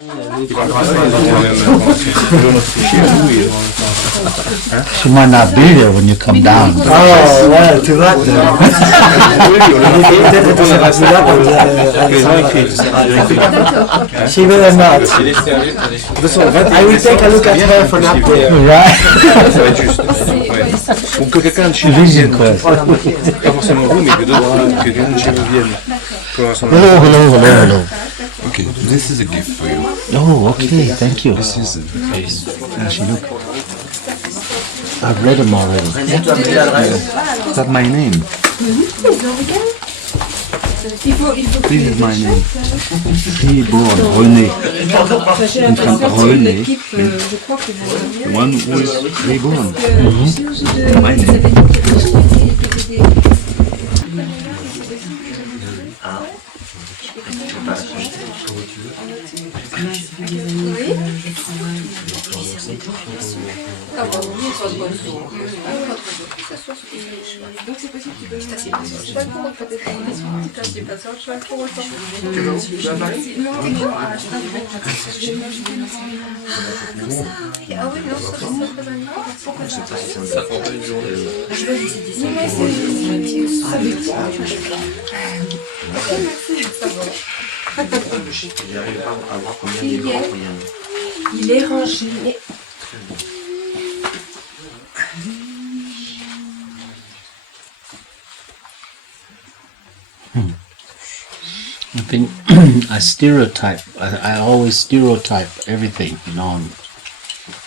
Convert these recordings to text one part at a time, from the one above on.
She might not be there when you come down. Oh, well, too bad. She will not. I will take a look at her from up there. Right? Ou que quelqu'un de chez vous vienne. Pas forcément vous, mais que quelqu'un de chez vous vienne. Hello. Okay, this is a gift for you. Oh, okay, thank you. This is a face. I've read them already. Is that my name? This is my name. Reborn, René. René. One who is reborn. My name. Il est rangé. I think I always stereotype everything, and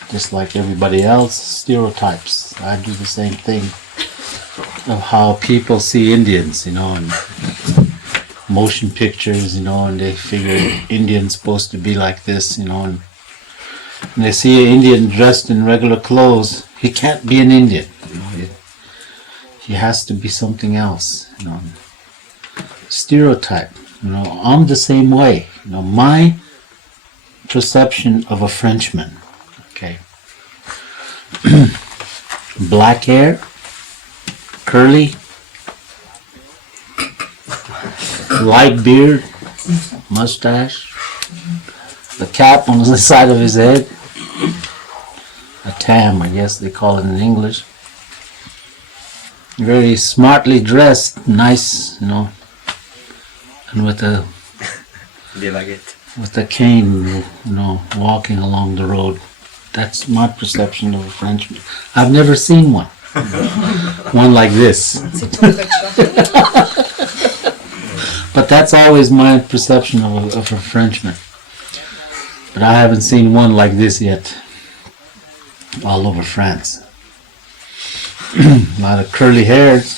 just like everybody else stereotypes. I do the same thing of how people see Indians, and motion pictures, and they figure Indians supposed to be like this, and they see an Indian dressed in regular clothes, he can't be an Indian, he has to be something else, stereotype. I'm the same way. My perception of a Frenchman, okay, black hair, curly, light beard, mustache, the cap on the side of his head, a tam, I guess they call it in English. Very smartly dressed, nice, and with a cane, walking along the road. That's my perception of a Frenchman. I've never seen one. One like this. But that's always my perception of a Frenchman. But I haven't seen one like this yet. All over France. A lot of curly hairs.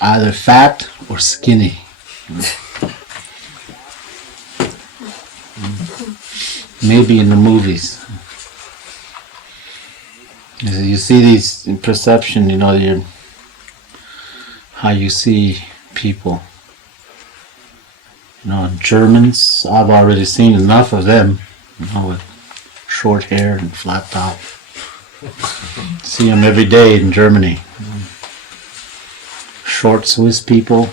Either fat or skinny. Maybe in the movies. You see these in perception, how you see people. Germans, I've already seen enough of them, with short hair and flat top. See them every day in Germany. Short Swiss people.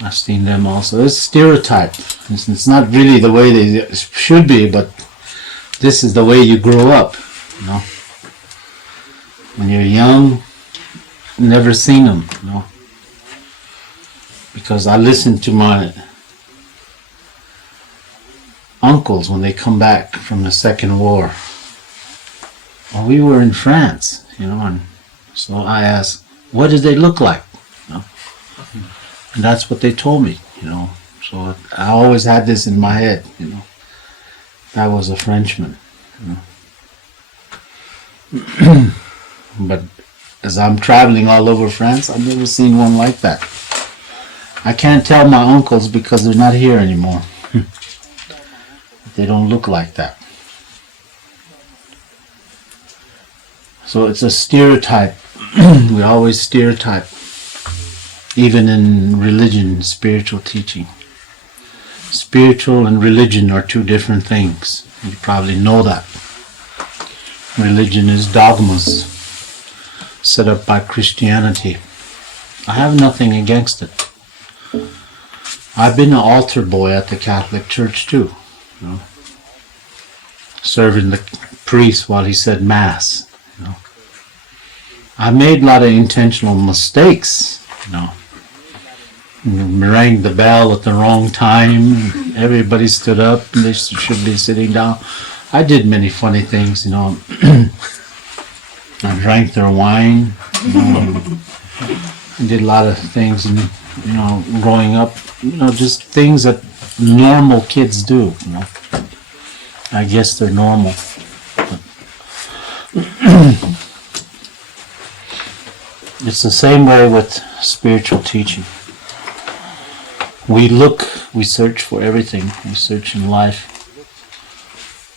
I've seen them also. It's stereotype. It's not really the way they should be, but this is the way you grow up. When you're young, never seen them. Because I listen to my uncles when they come back from the Second War. Well, we were in France, and so I asked, what did they look like? And that's what they told me, So I always had this in my head, That was a Frenchman, But as I'm traveling all over France, I've never seen one like that. I can't tell my uncles because they're not here anymore. They don't look like that. So it's a stereotype. We always stereotype. Even in religion, spiritual teaching. Spiritual and religion are two different things. You probably know that. Religion is dogmas set up by Christianity. I have nothing against it. I've been an altar boy at the Catholic Church too, you know, serving the priest while he said Mass. You know, I made a lot of intentional mistakes. You know, rang the bell at the wrong time. Everybody stood up, and they should be sitting down. I did many funny things. You know, I drank their wine. You know, I did a lot of things, and you know, growing up, you know, just things that normal kids do. You know, I guess they're normal. But it's the same way with spiritual teaching. We search for everything. We search in life.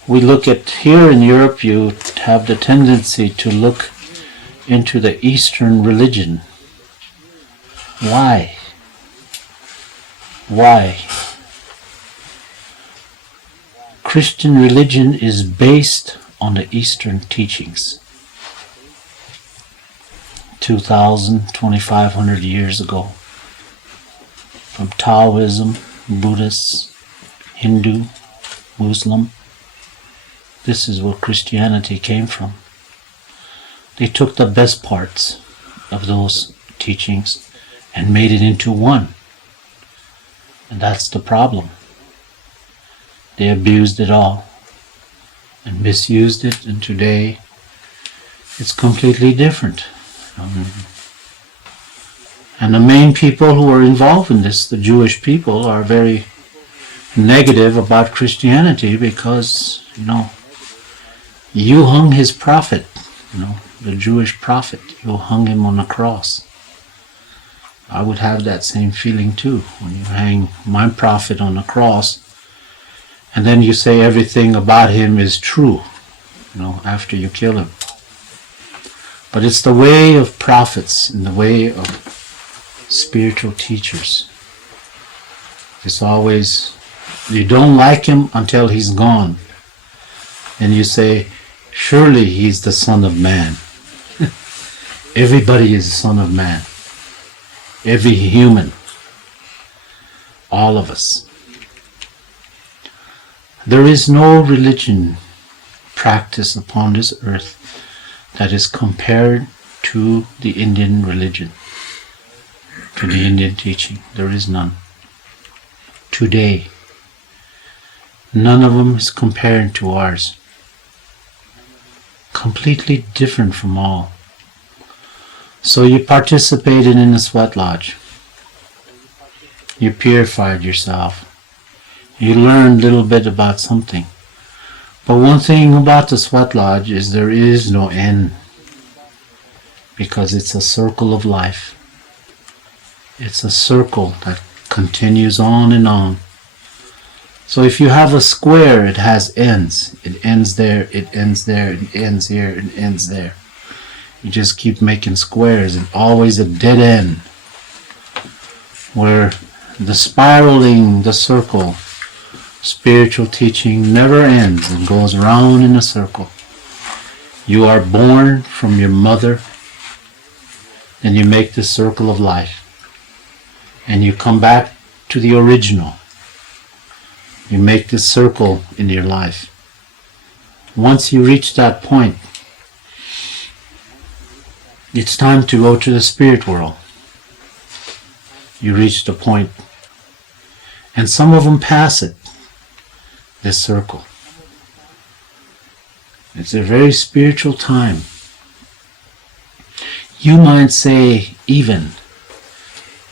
We look at, here in Europe, you have the tendency to look into the Eastern religion. Why? Why? Christian religion is based on the Eastern teachings. 2,500 years ago. From Taoism, Buddhist, Hindu, Muslim. This is where Christianity came from. They took the best parts of those teachings and made it into one. And that's the problem. They abused it all and misused it, and today it's completely different. And the main people who are involved in this, the Jewish people, are very negative about Christianity because, you know, you hung his prophet, you know, the Jewish prophet. You hung him on a cross. I would have that same feeling too when you hang my prophet on a cross and then you say everything about him is true, you know, after you kill him. But it's the way of prophets and the way of spiritual teachers. It's always, you don't like him until he's gone. And you say, surely he's the Son of Man. Everybody is the Son of Man. Every human. All of us. There is no religion practiced upon this earth that is compared to the Indian religion, to the Indian teaching. There is none. Today, none of them is compared to ours. Completely different from all. So you participated in the sweat lodge. You purified yourself. You learned a little bit about something. But one thing about the sweat lodge is there is no end. Because it's a circle of life. It's a circle that continues on and on. So if you have a square, it has ends. It ends there, it ends there, it ends here, it ends there. You just keep making squares and always a dead end. Where the spiraling, the circle, spiritual teaching never ends and goes round in a circle. You are born from your mother, then you make the circle of life. And you come back to the original. You make this circle in your life. Once you reach that point, it's time to go to the spirit world. You reach the point. And some of them pass it, this circle. It's a very spiritual time. You might say even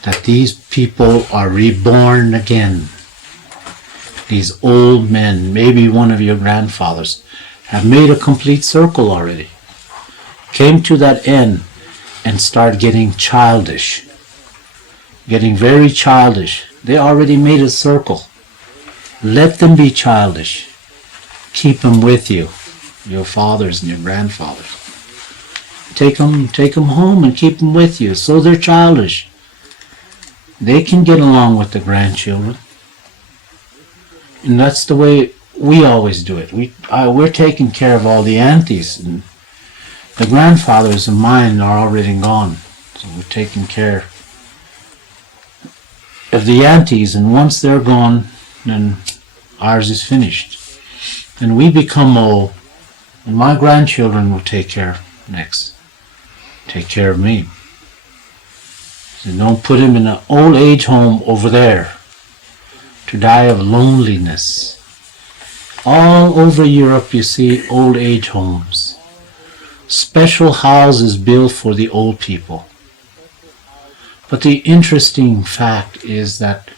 that these people are reborn again. These old men, maybe one of your grandfathers, have made a complete circle already. Came to that end and start getting childish. Getting very childish. They already made a circle. Let them be childish. Keep them with you, your fathers and your grandfathers. Take them home and keep them with you. So they're childish. They can get along with the grandchildren. And that's the way we always do it. We're taking care of all the aunties. And the grandfathers of mine are already gone. So we're taking care of the aunties, and once they're gone, then ours is finished. And we become old, and my grandchildren will take care of me. So don't put him in an old age home over there to die of loneliness. All over Europe you see old age homes. Special houses built for the old people. But the interesting fact is that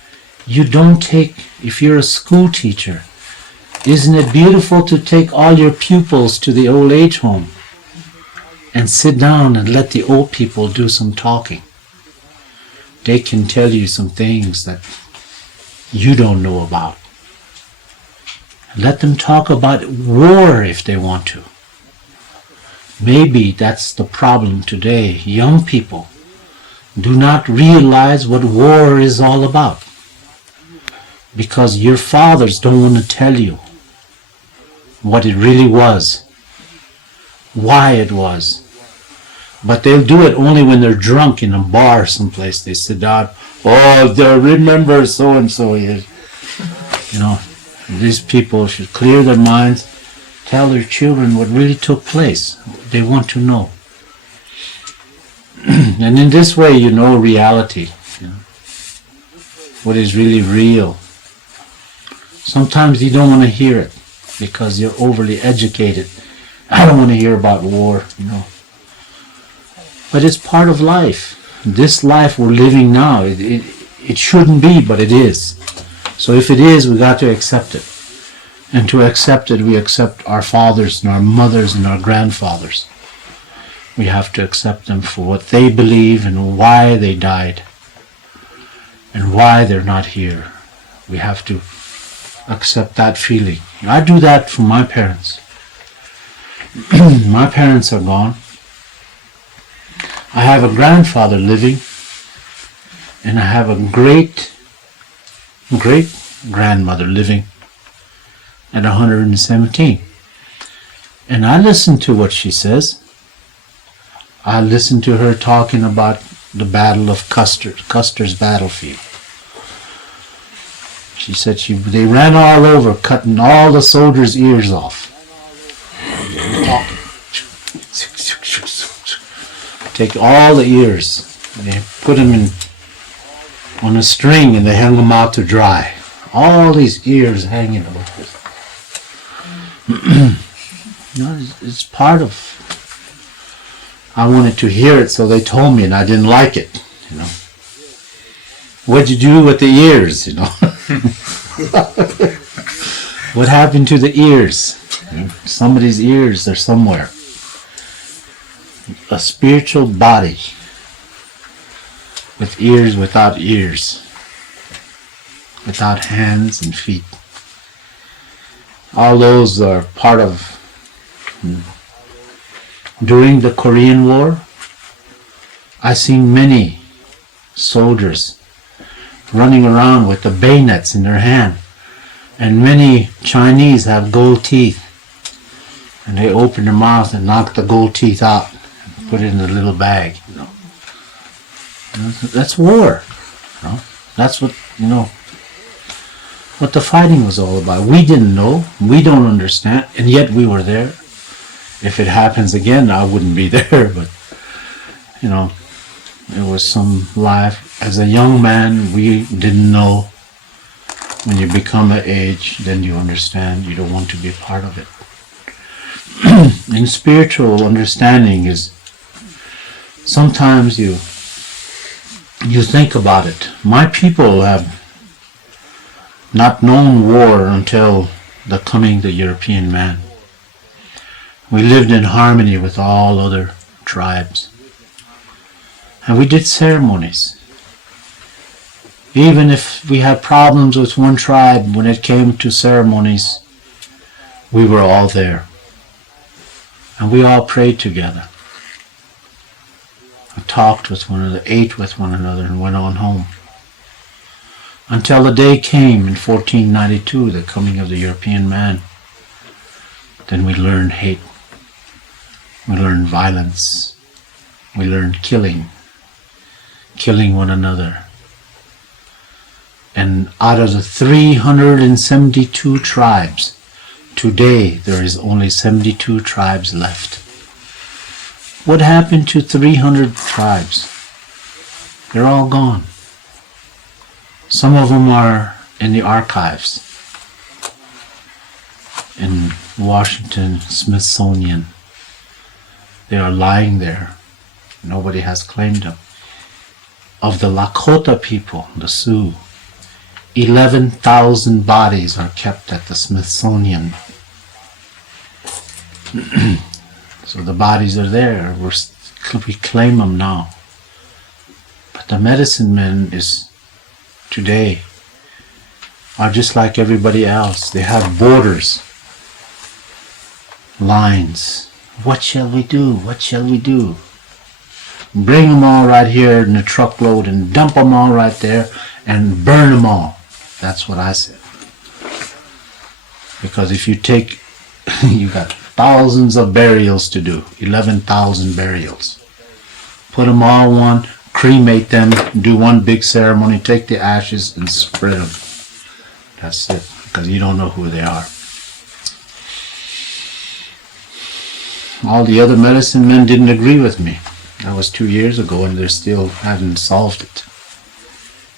you don't take, if you're a school teacher, isn't it beautiful to take all your pupils to the old age home and sit down and let the old people do some talking? They can tell you some things that you don't know about. Let them talk about war if they want to. Maybe that's the problem today. Young people do not realize what war is all about, because your fathers don't want to tell you what it really was, why it was. But they'll do it only when they're drunk in a bar someplace. They sit down, oh, they remember so-and-so here. You know, these people should clear their minds, tell their children what really took place. They want to know. And in this way, you know reality, you know, what is really real. Sometimes you don't want to hear it because you're overly educated. I don't want to hear about war, you know. But it's part of life. This life we're living now, it shouldn't be, but it is. So if it is, we got to accept it. And to accept it, we accept our fathers and our mothers and our grandfathers. We have to accept them for what they believe and why they died and why they're not here. We have to accept that feeling. I do that for my parents. My parents are gone. I have a grandfather living, and I have a great grandmother living at 117. And I listen to what she says. I listened to her talking about the Battle of Custer's battlefield. She said they ran all over, cutting all the soldiers' ears off. Take all the ears. They put them on a string and they hung them out to dry. All these ears hanging over. You know, it's part of. I wanted to hear it, so they told me, and I didn't like it. You know, what'd you do with the ears? You know, what happened to the ears? You know, somebody's ears are somewhere. A spiritual body with ears without ears, without hands and feet. All those are part of. During the Korean War, I seen many soldiers running around with the bayonets in their hand, and many Chinese have gold teeth, and they open their mouth and knock the gold teeth out and put it in a little bag. You know, that's war. You know? That's what what the fighting was all about. We didn't know, we don't understand, and yet we were there. If it happens again, I wouldn't be there, but you know, it was some life. As a young man, we didn't know. When you become an age, then you understand. You don't want to be a part of it. And spiritual understanding is sometimes you think about it. My people have not known war until the coming of the European man. We lived in harmony with all other tribes. And we did ceremonies. Even if we had problems with one tribe, when it came to ceremonies, we were all there. And we all prayed together. We talked with one another, ate with one another, and went on home. Until the day came in 1492, the coming of the European man. Then we learned hate. We learned violence. We learned killing one another. And out of the 372 tribes, today there is only 72 tribes left. What happened to 300 tribes? They're all gone. Some of them are in the archives in Washington, Smithsonian. They are lying there. Nobody has claimed them. Of the Lakota people, the Sioux, 11,000 bodies are kept at the Smithsonian. So the bodies are there. We claim them now. But the medicine men today are just like everybody else. They have borders, lines. What shall we do? What shall we do? Bring them all right here in a truckload and dump them all right there and burn them all. That's what I said. Because if you take, you got thousands of burials to do, 11,000 burials. Put them all one, cremate them, do one big ceremony, take the ashes and spread them. That's it, because you don't know who they are. All the other medicine men didn't agree with me. That was 2 years ago and they still haven't solved it.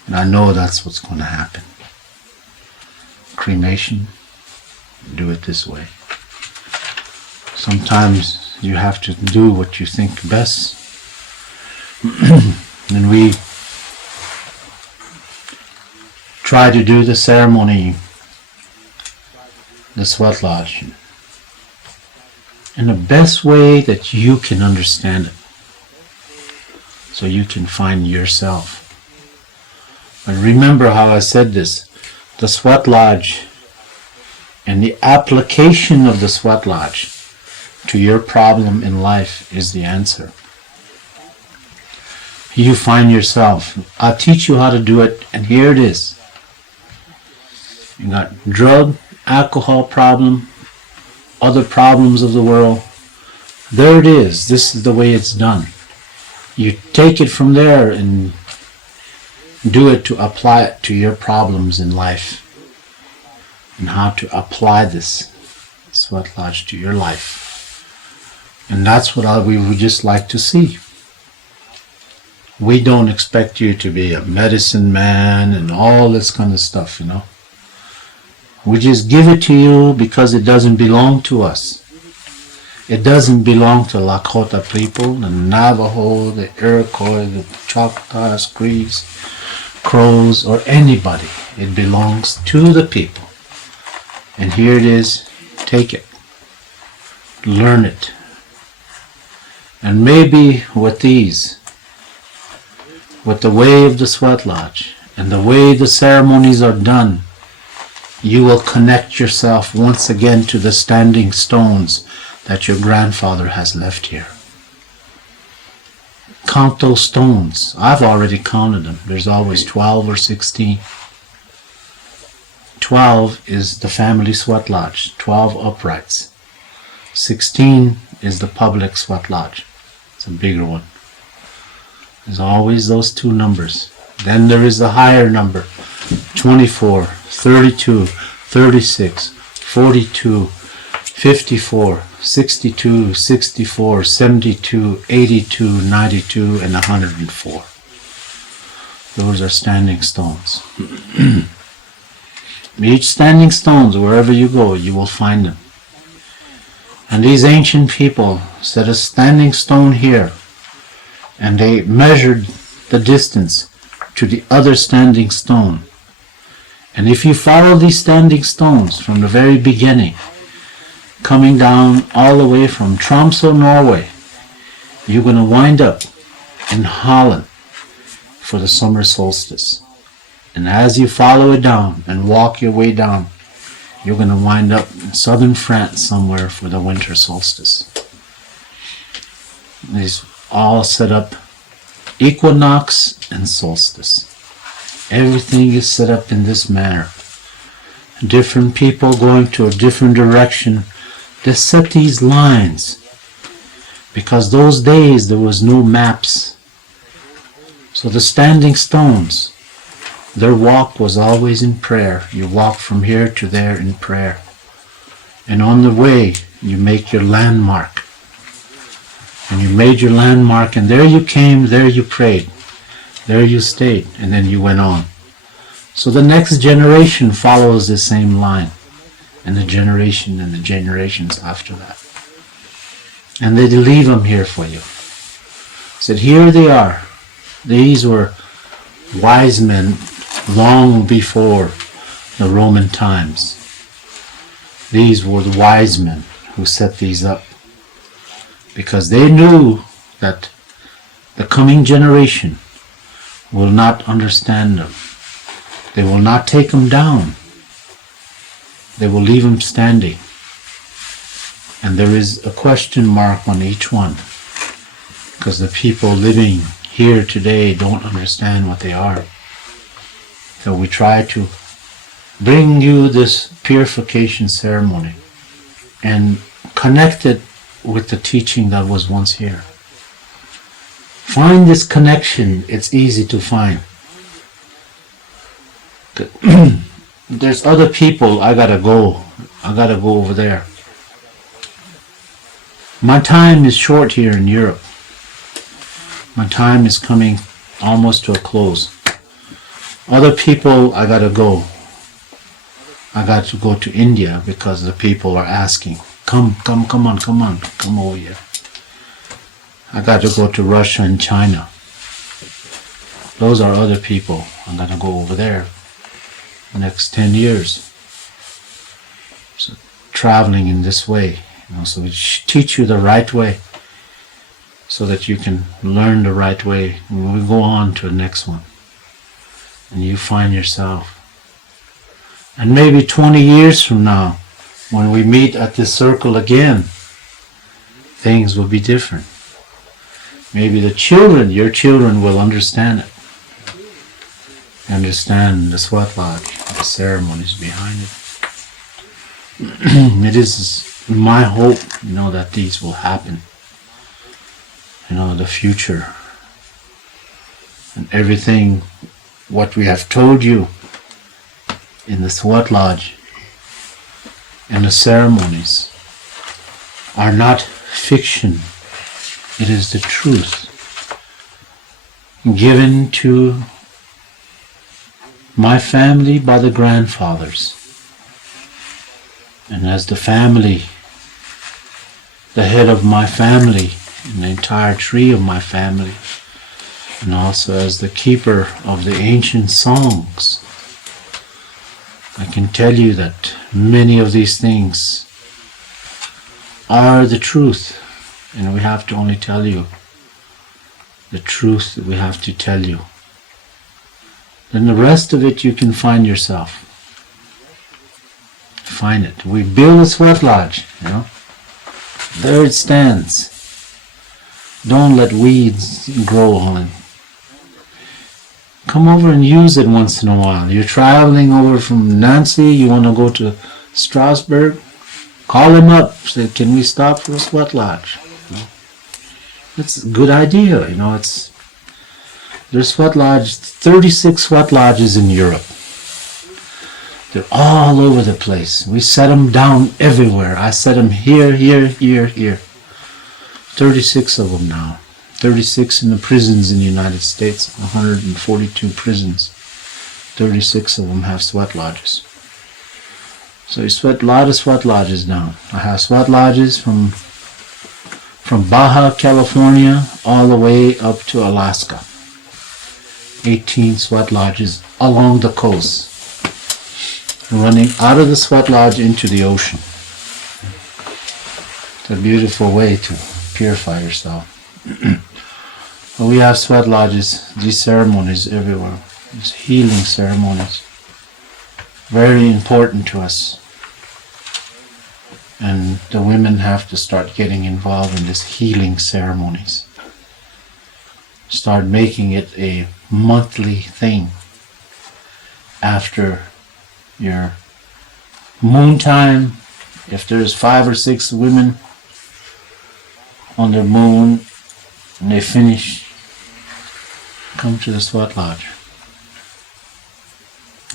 And I know that's what's going to happen. Cremation, do it this way. Sometimes you have to do what you think best. And we try to do the ceremony, the sweat lodge, in the best way that you can understand it, so you can find yourself. But remember how I said this, the sweat lodge and the application of the sweat lodge to your problem in life is the answer. You find yourself. I'll teach you how to do it, and here it is. You got drug, alcohol problem, other problems of the world. There it is. This is the way it's done. You take it from there and do it to apply it to your problems in life, and how to apply this sweat lodge to your life. And that's what we would just like to see. We don't expect you to be a medicine man and all this kind of stuff, you know. We just give it to you because it doesn't belong to us. It doesn't belong to Lakota people, the Navajo, the Iroquois, the Choctaws, Crees, Crows, or anybody. It belongs to the people. And here it is. Take it. Learn it. And maybe with these, with the way of the sweat lodge and the way the ceremonies are done, you will connect yourself once again to the standing stones that your grandfather has left here. Count those stones. I've already counted them. There's always 12 or 16. 12 is the family sweat lodge, 12 uprights. 16 is the public sweat lodge. It's a bigger one. There's always those two numbers. Then there is the higher number, 24, 32, 36, 42, 54, 62, 64, 72, 82, 92, and 104. Those are standing stones. Each standing stones, wherever you go, you will find them. And these ancient people set a standing stone here, and they measured the distance to the other standing stone. And if you follow these standing stones from the very beginning, coming down all the way from Tromsø, Norway, you're going to wind up in Holland for the summer solstice. And as you follow it down and walk your way down, you're going to wind up in southern France somewhere for the winter solstice. These all set up equinox and solstice. Everything is set up in this manner. Different people going to a different direction. They set these lines because those days there was no maps. So the standing stones their walk was always in prayer. You walk from here to there in prayer. And on the way, you make your landmark. And you made your landmark, and there you came, there you prayed. There you stayed, and then you went on. So the next generation follows the same line. And the generation and the generations after that. And they leave them here for you. Said, here they are. These were wise men long before the Roman times. These were the wise men who set these up. Because they knew that the coming generation will not understand them. They will not take them down. They will leave them standing. And there is a question mark on each one. Because the people living here today don't understand what they are. So we try to bring you this purification ceremony and connect it with the teaching that was once here. Find this connection. It's easy to find. There's other people. I gotta go over there. My time is short here in Europe. My time is coming almost to a close. Other people, I gotta go. I got to go to India because the people are asking, come over here. I got to go to Russia and China. Those are other people. I'm gonna go over there the next 10 years. So traveling in this way, so we teach you the right way so that you can learn the right way. And we go on to the next one. And you find yourself. And maybe 20 years from now, when we meet at this circle again, things will be different. Maybe the children, your children, will understand it. Understand the Sweat Lodge, the ceremonies behind it. It is my hope, that these will happen. The future. And everything, what we have told you in the Sweat Lodge and the ceremonies are not fiction. It is the truth given to my family by the grandfathers. And as the family, the head of my family, and the entire tree of my family, and also as the keeper of the ancient songs, I can tell you that many of these things are the truth, and we have to only tell you the truth that we have to tell you. Then the rest of it you can find yourself. Find it. We build a Sweat Lodge, There it stands. Don't let weeds grow on it. Come over and use it once in a while. You're traveling over from Nancy, you want to go to Strasbourg, call him up, say, can we stop for a Sweat Lodge? That's a good idea, There's Sweat Lodge, 36 Sweat Lodges in Europe. They're all over the place. We set them down everywhere. I set them here, here, here, here. 36 of them now. 36 in the prisons in the United States. 142 prisons. 36 of them have Sweat Lodges. So you sweat a lot of Sweat Lodges now. I have Sweat Lodges from Baja, California, all the way up to Alaska. 18 Sweat Lodges along the coast, running out of the Sweat Lodge into the ocean. It's a beautiful way to purify yourself. We have Sweat Lodges, these ceremonies everywhere, these healing ceremonies, very important to us. And the women have to start getting involved in these healing ceremonies. Start making it a monthly thing after your moon time. If there's 5 or 6 women on their moon and they finish, come to the Sweat Lodge.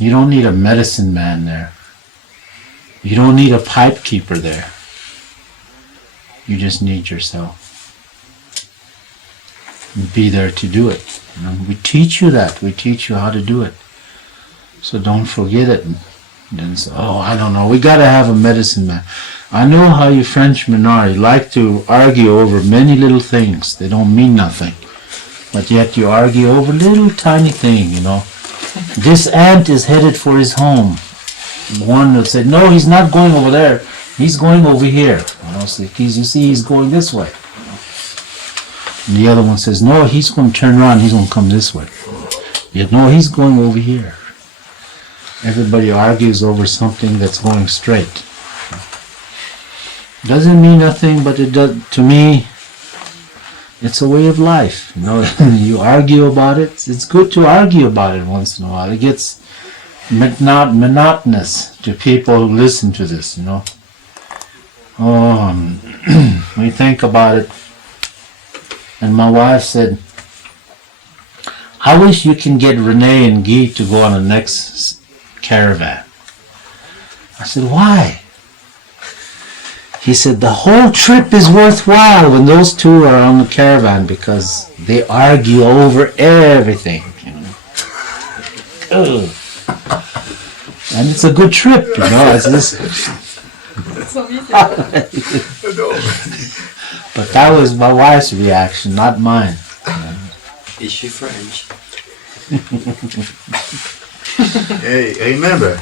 You don't need a medicine man there. You don't need a pipe keeper there. You just need yourself. Be there to do it. You know, we teach you that. We teach you how to do it. So don't forget it. And then say, oh, I don't know. We got to have a medicine man. I know how you Frenchmen are. You like to argue over many little things. They don't mean nothing. But yet you argue over little tiny thing, you know. This ant is headed for his home. One that said, no, he's not going over there. He's going over here. You know, so you see, he's going this way. And the other one says, no, he's going to turn around. He's going to come this way. Yet, no, he's going over here. Everybody argues over something that's going straight. Doesn't mean nothing, but it does. To me, it's a way of life. You know, you argue about it. It's good to argue about it once in a while. It gets monotonous to people who listen to this. You know, we think about it. And my wife said, I wish you can get Renee and Guy to go on the next caravan. I said, why? He said, the whole trip is worthwhile when those two are on the caravan because they argue over everything. You know? And it's a good trip, you know. It's this. But that was my wife's reaction, not mine. Is she French? Hey, remember,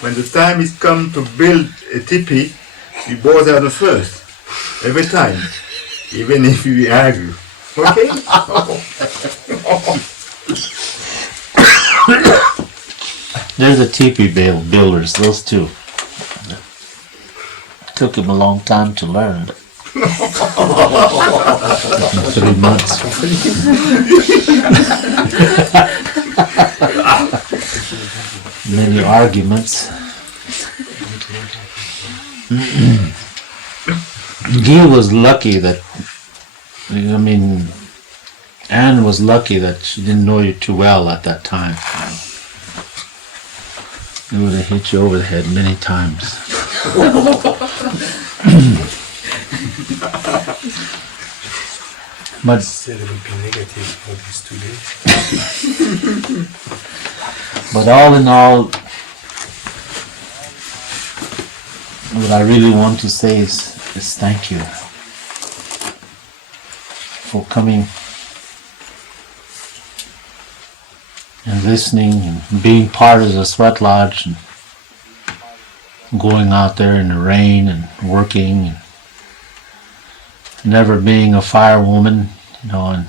when the time is come to build a teepee, we both are the first. Every time. Even if we argue. Okay? There's the teepee builders, those two. Took him a long time to learn. 3 months. Many arguments. Guy was lucky that, I mean, Anne was lucky that she didn't know you too well at that time. It would have hit you over the head many times. But Said it would be negative for these 2 days. But all in all, what I really want to say is thank you for coming and listening and being part of the Sweat Lodge and going out there in the rain and working and never being a firewoman, you know,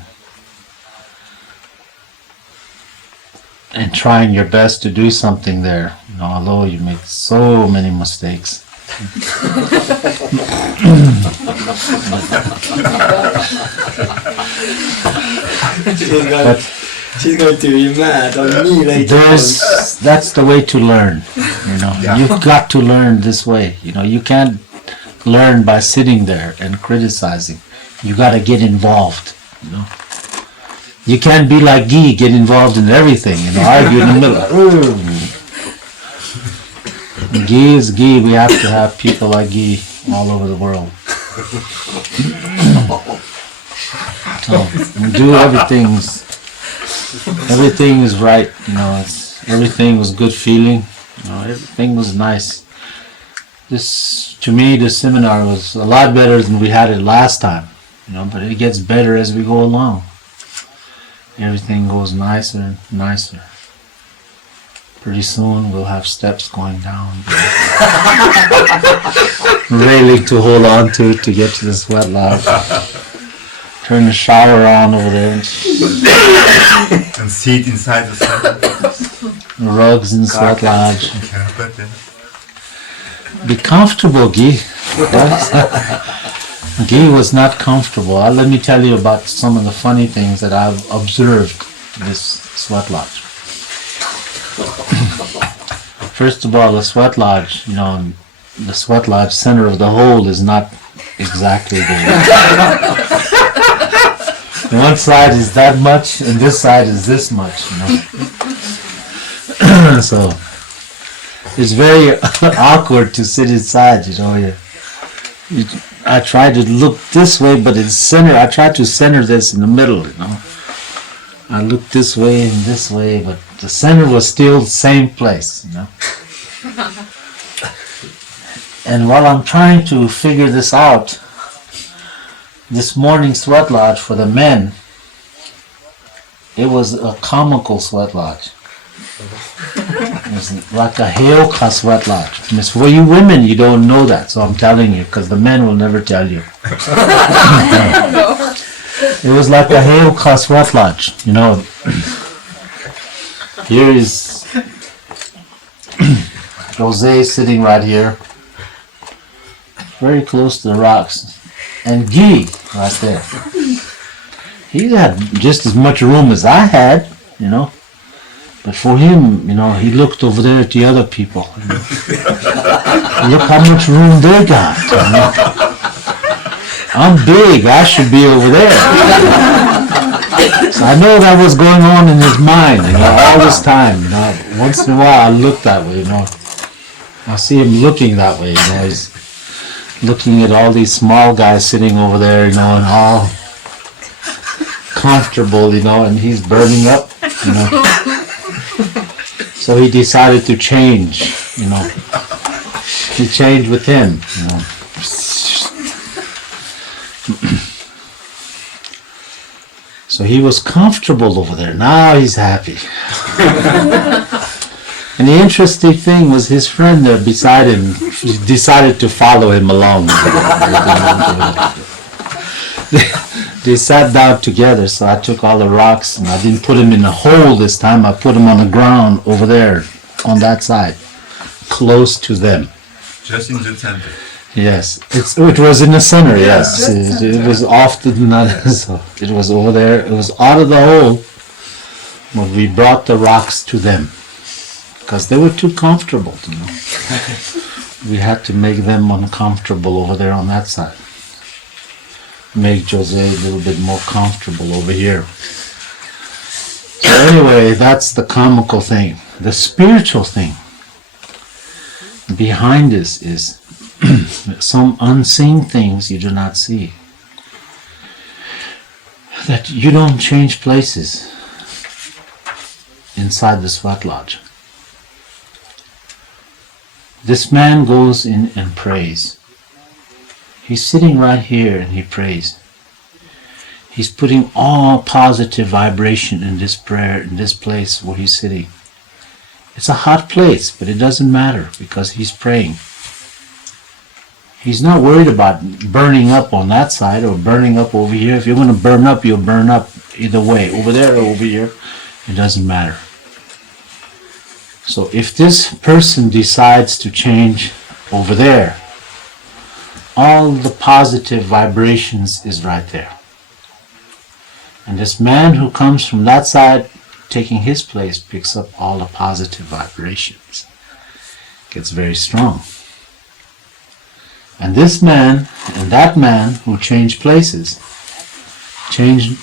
and trying your best to do something there, you know, although you make so many mistakes. She's going to be mad on me later. That's the way to learn, you know. You've got to learn this way, you know. You can't learn by sitting there and criticizing. You got to get involved, you know. You can't be like Guy, get involved in everything, you know, argue in the middle. Guy is Guy. We have to have people like Guy all over the world. So we do everything is right, you know. Everything was good feeling, you know. Everything was nice. To me, this seminar was a lot better than we had it last time, you know. But it gets better as we go along. Everything goes nicer and nicer. Pretty soon we'll have steps going down. Railing to hold on to get to the Sweat Lodge. Turn the shower on over there. And sit inside the sun. Rugs in Sweat Lodge. Carpet, yeah. Be comfortable, Guy. Guy was not comfortable. Let me tell you about some of the funny things that I've observed in this Sweat Lodge. First of all, the Sweat Lodge, you know, the Sweat Lodge center of the hole is not exactly there. One side is that much, and this side is this much, you know. So it's very awkward to sit inside, you know. I try to look this way, but it's center. I try to center this in the middle, you know. I look this way and this way, but the center was still the same place, you know. And while I'm trying to figure this out, this morning sweat lodge for the men, it was a comical sweat lodge. It was like a Heoka sweat lodge. And for you women, you don't know that, so I'm telling you, because the men will never tell you. It was like a Heoka sweat lodge, you know. Here is Jose sitting right here, very close to the rocks, and Guy right there. He had just as much room as I had, you know. But for him, you know, he looked over there at the other people. You know. Look how much room they got. You know. I'm big, I should be over there. So I know that was going on in his mind, you know, all this time. You know. Once in a while I look that way, you know. I see him looking that way, you know. He's looking at all these small guys sitting over there, you know, and all comfortable, you know, and he's burning up, you know. So he decided to change, you know. He changed with him, you know. So he was comfortable over there. Now he's happy. And the interesting thing was his friend there beside him decided to follow him along. They sat down together, so I took all the rocks and I didn't put them in a hole this time. I put them on the ground over there on that side, close to them. Just in the center. Yes, it was in the center. Yes, it was off the so it was over there. It was out of the hole, but we brought the rocks to them because they were too comfortable. You know, we had to make them uncomfortable over there on that side. Make Jose a little bit more comfortable over here. So anyway, that's the comical thing. The spiritual thing behind this is some unseen things you do not see. That you don't change places inside the sweat lodge. This man goes in and prays. He's sitting right here and he prays. He's putting all positive vibration in this prayer, in this place where he's sitting. It's a hot place, but it doesn't matter because he's praying. He's not worried about burning up on that side or burning up over here. If you're going to burn up, you'll burn up either way, over there or over here. It doesn't matter. So if this person decides to change over there, all the positive vibrations is right there. And this man who comes from that side, taking his place, picks up all the positive vibrations. Gets very strong. And this man and that man who changed places, changed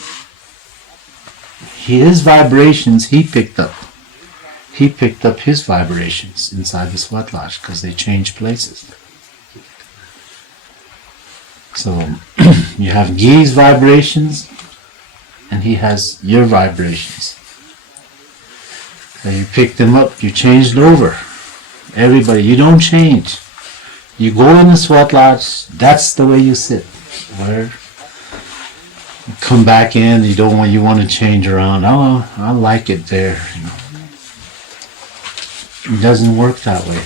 his vibrations he picked up. He picked up his vibrations inside the sweat lodge because they changed places. So you have Guy's vibrations and he has your vibrations. So you picked them up, you changed over. Everybody, you don't change. You go in the sweat lodge, that's the way you sit. Where you come back in, you want to change around. Oh, I like it there. You know. It doesn't work that way.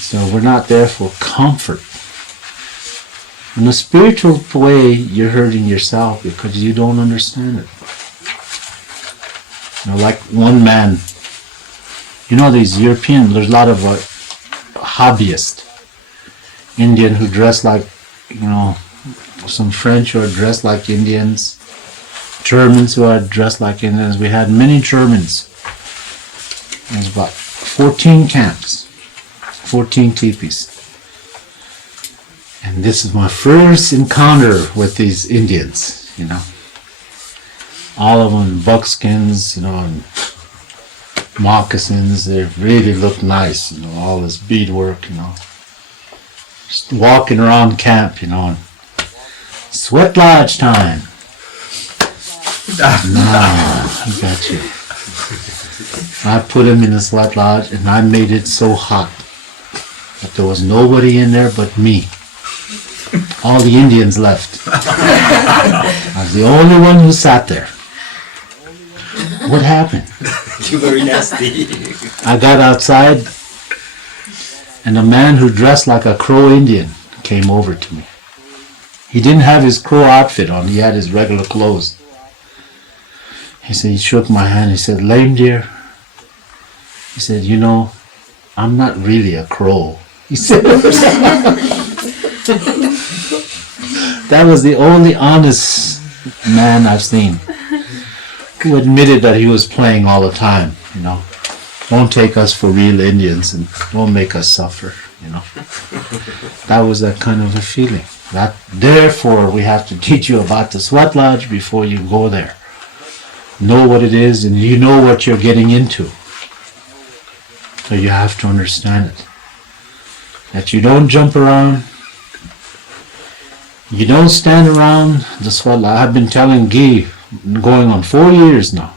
So we're not there for comfort. In a spiritual way, you're hurting yourself because you don't understand it. You know, like one man, you know, these European, there's a lot of hobbyists, Indian who dress like, you know, some French who are dressed like Indians, Germans who are dressed like Indians. We had many Germans. There's about 14 camps, 14 teepees. And this is my first encounter with these Indians, you know. All of them buckskins, you know, and moccasins. They really look nice, you know, all this beadwork, you know. Just walking around camp, you know. Sweat lodge time. I got you. I put him in the sweat lodge and I made it so hot that there was nobody in there but me. All the Indians left. I was the only one who sat there. What happened? You're very nasty. I got outside and a man who dressed like a Crow Indian came over to me. He didn't have his Crow outfit on, he had his regular clothes. He said, he shook my hand, he said, "Lame deer," he said, "you know, I'm not really a crow." He said, that was the only honest man I've seen who admitted that he was playing all the time, you know. Don't take us for real Indians and don't make us suffer, you know. That was that kind of a feeling. That, therefore, we have to teach you about the sweat lodge before you go there. Know what it is and you know what you're getting into. So you have to understand it. That you don't jump around. You don't stand around the sweat lodge. I've been telling Guy, going on 4 years now.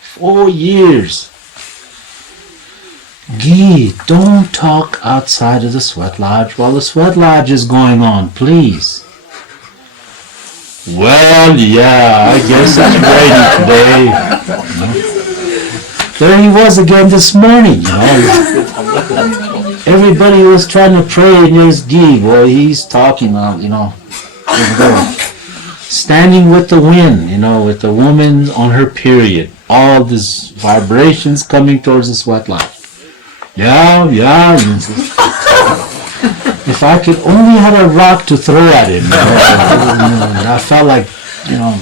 4 years. Guy, don't talk outside of the sweat lodge while the sweat lodge is going on, please. Well, yeah, I guess I'm ready today. There he was again this morning, you know. Everybody was trying to pray and there's Guy, boy, he's talking, you know. Standing with the wind, you know, with the woman on her period. All these vibrations coming towards the sweat lodge. Yeah. If I could only had a rock to throw at him. I felt like, you know.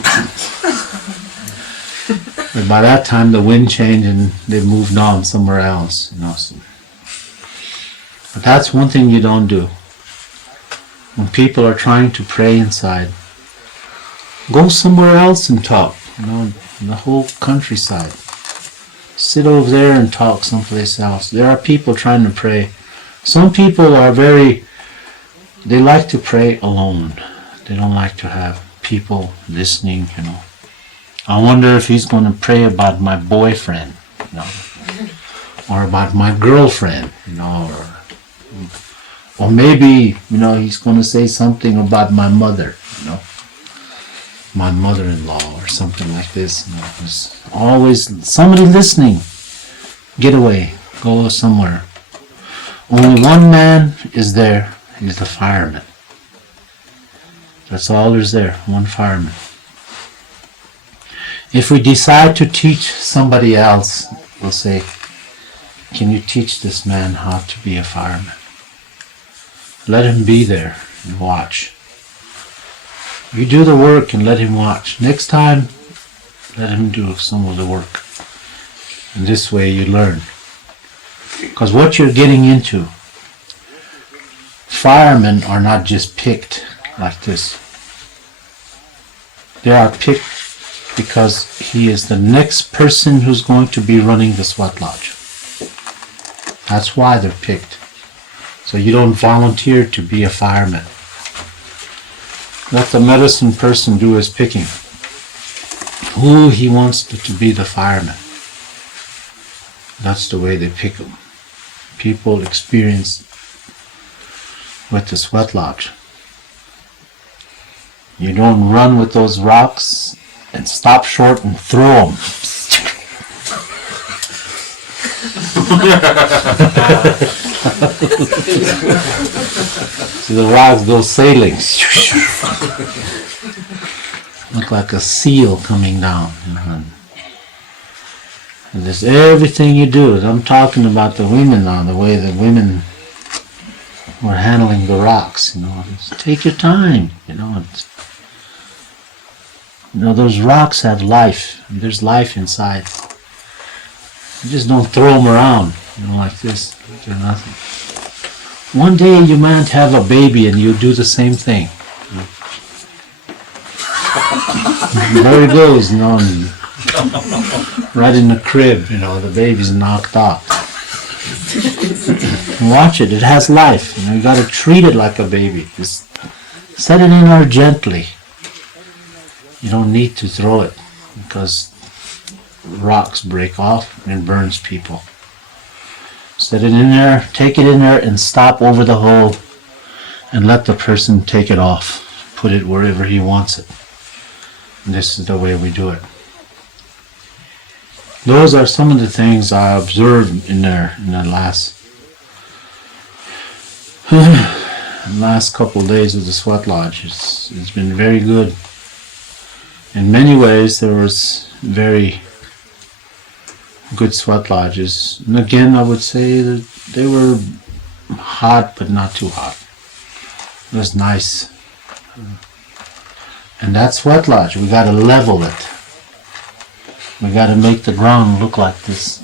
But by that time the wind changed and they moved on somewhere else, you know. So. But that's one thing you don't do. When people are trying to pray inside, go somewhere else and talk, you know, in the whole countryside. Sit over there and talk someplace else. There are people trying to pray. Some people are they like to pray alone. They don't like to have people listening, you know. I wonder if he's going to pray about my boyfriend, you know, or about my girlfriend, you know, or maybe, you know, he's going to say something about my mother, you know, my mother-in-law or something like this. You know, there's always somebody listening. Get away. Go somewhere. Only one man is there. He's the fireman. That's all there's there. One fireman. If we decide to teach somebody else, we'll say, can you teach this man how to be a fireman? Let him be there and watch. You do the work and let him watch. Next time, let him do some of the work. And this way you learn. Because what you're getting into, firemen are not just picked like this. They are picked because he is the next person who's going to be running the sweat lodge. That's why they're picked. So you don't volunteer to be a fireman. Let the medicine person do his picking. Who he wants to be the fireman. That's the way they pick them. People experience with the sweat lodge. You don't run with those rocks and stop short and throw them. See, the rocks go sailing. Look like a seal coming down. And just everything you do. I'm talking about the women now, the way the women were handling the rocks. You know, just take your time. You know, those rocks have life. There's life inside. You just don't throw them around, you know, like this. They're nothing. One day you might have a baby and you do the same thing. There he goes, you know, and Right in the crib, you know, the baby's knocked out. Watch it, it has life. You know, you gotta treat it like a baby. Just set it in there gently. You don't need to throw it because rocks break off and burns people. Set it in there, take it in there and stop over the hole and let the person take it off. Put it wherever he wants it. And this is the way we do it. Those are some of the things I observed in there in the last couple of days of the sweat lodge. It's been very good. In many ways, there was very good sweat lodges. And again, I would say that they were hot, but not too hot. It was nice. And that sweat lodge, we got to level it. We got to make the ground look like this.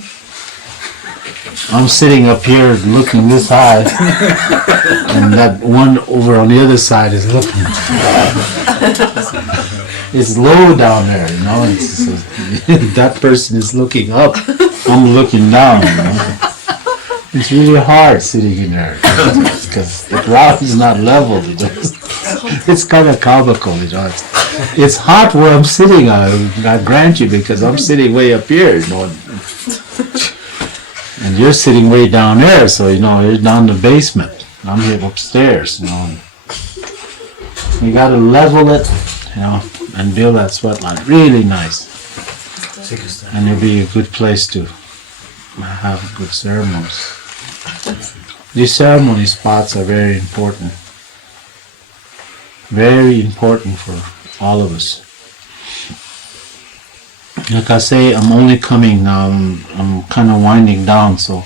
I'm sitting up here looking this high, and that one over on the other side is looking. It's low down there, you know. That person is looking up. I'm looking down. You know? It's really hard sitting in there because the ground is not level. You know? It's kind of comical, you know. It's hot where I'm sitting. I grant you, because I'm sitting way up here, you know. And you're sitting way down there, so you know you're down in the basement. I'm here upstairs, you know. You got to level it, you know, and build that sweat line. Really nice. And it'll be a good place to have good ceremonies. These ceremony spots are very important. Very important for all of us. Like I say, I'm only coming now. I'm kind of winding down, so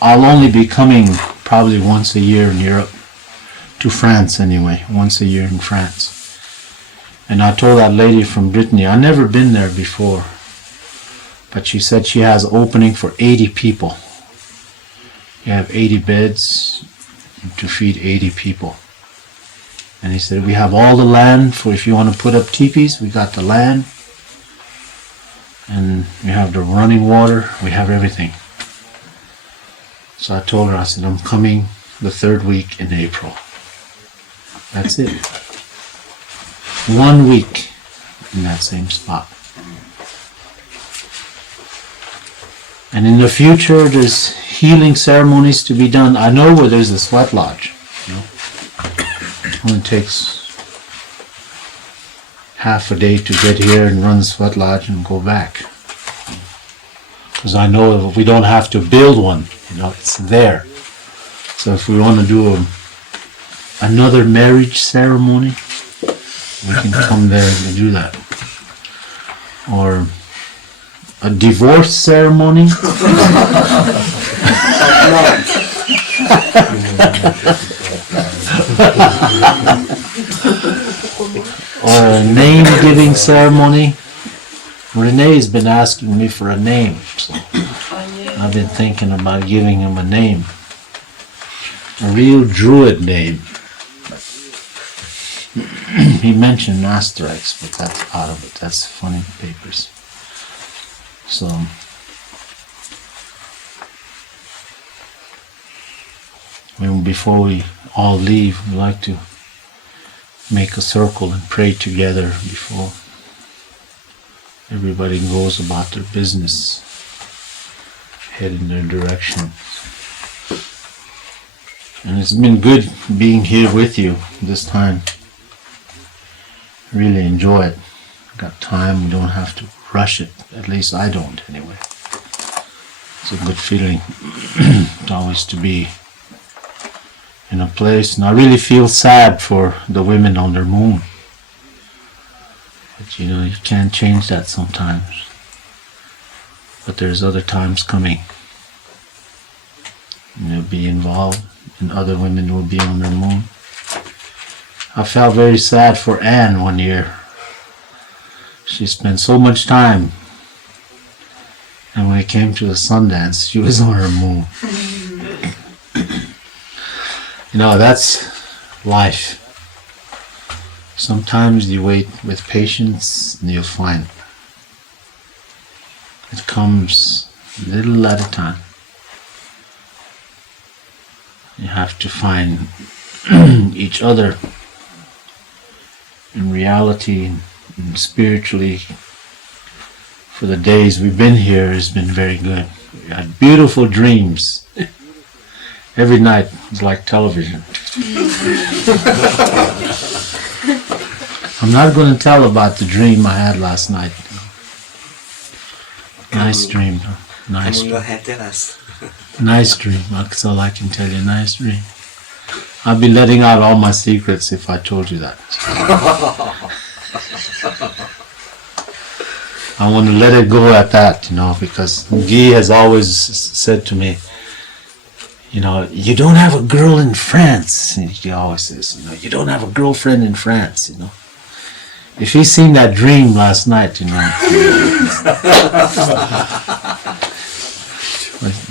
I'll only be coming probably once a year in Europe. To France anyway, once a year in France. And I told that lady from Brittany, I've never been there before, but she said she has opening for 80 people. You have 80 beds to feed 80 people. And he said, we have all the land for if you want to put up teepees, we got the land. And we have the running water, we have everything. So I told her, I said, I'm coming the 3rd week in April. That's it. 1 week in that same spot. And in the future, there's healing ceremonies to be done. I know where there's a sweat lodge. You know? It only takes half a day to get here and run the sweat lodge and go back. Because I know we don't have to build one. You know, it's there. So if we want to do another marriage ceremony, we can come there and do that. Or a divorce ceremony. Or a name-giving ceremony. Renee's been asking me for a name, so I've been thinking about giving him a name. A real druid name. He mentioned Asterix, but that's out of it. That's funny papers. So before we all leave, we like to make a circle and pray together before everybody goes about their business, head in their direction. And it's been good being here with you this time. Really enjoy it. Got time, we don't have to rush it. At least I don't anyway. It's a good feeling to always to be in a place. And I really feel sad for the women on their moon. But you know, you can't change that sometimes. But there's other times coming. And you'll be involved, and other women will be on their moon. I felt very sad for Anne one year. She spent so much time, and when it came to the Sundance, she was on her moon. You know, that's life. Sometimes you wait with patience and you'll find it comes little at a time. You have to find each other in reality and spiritually. For the days we've been here has been very good. We had beautiful dreams. Every night was like television. I'm not going to tell about the dream I had last night. Nice dream. Nice dream. Nice dream. That's all I can tell you. Nice dream. I'd be letting out all my secrets if I told you that. I want to let it go at that, because Guy has always said to me, you don't have a girl in France. He always says, you don't have a girlfriend in France, If he's seen that dream last night,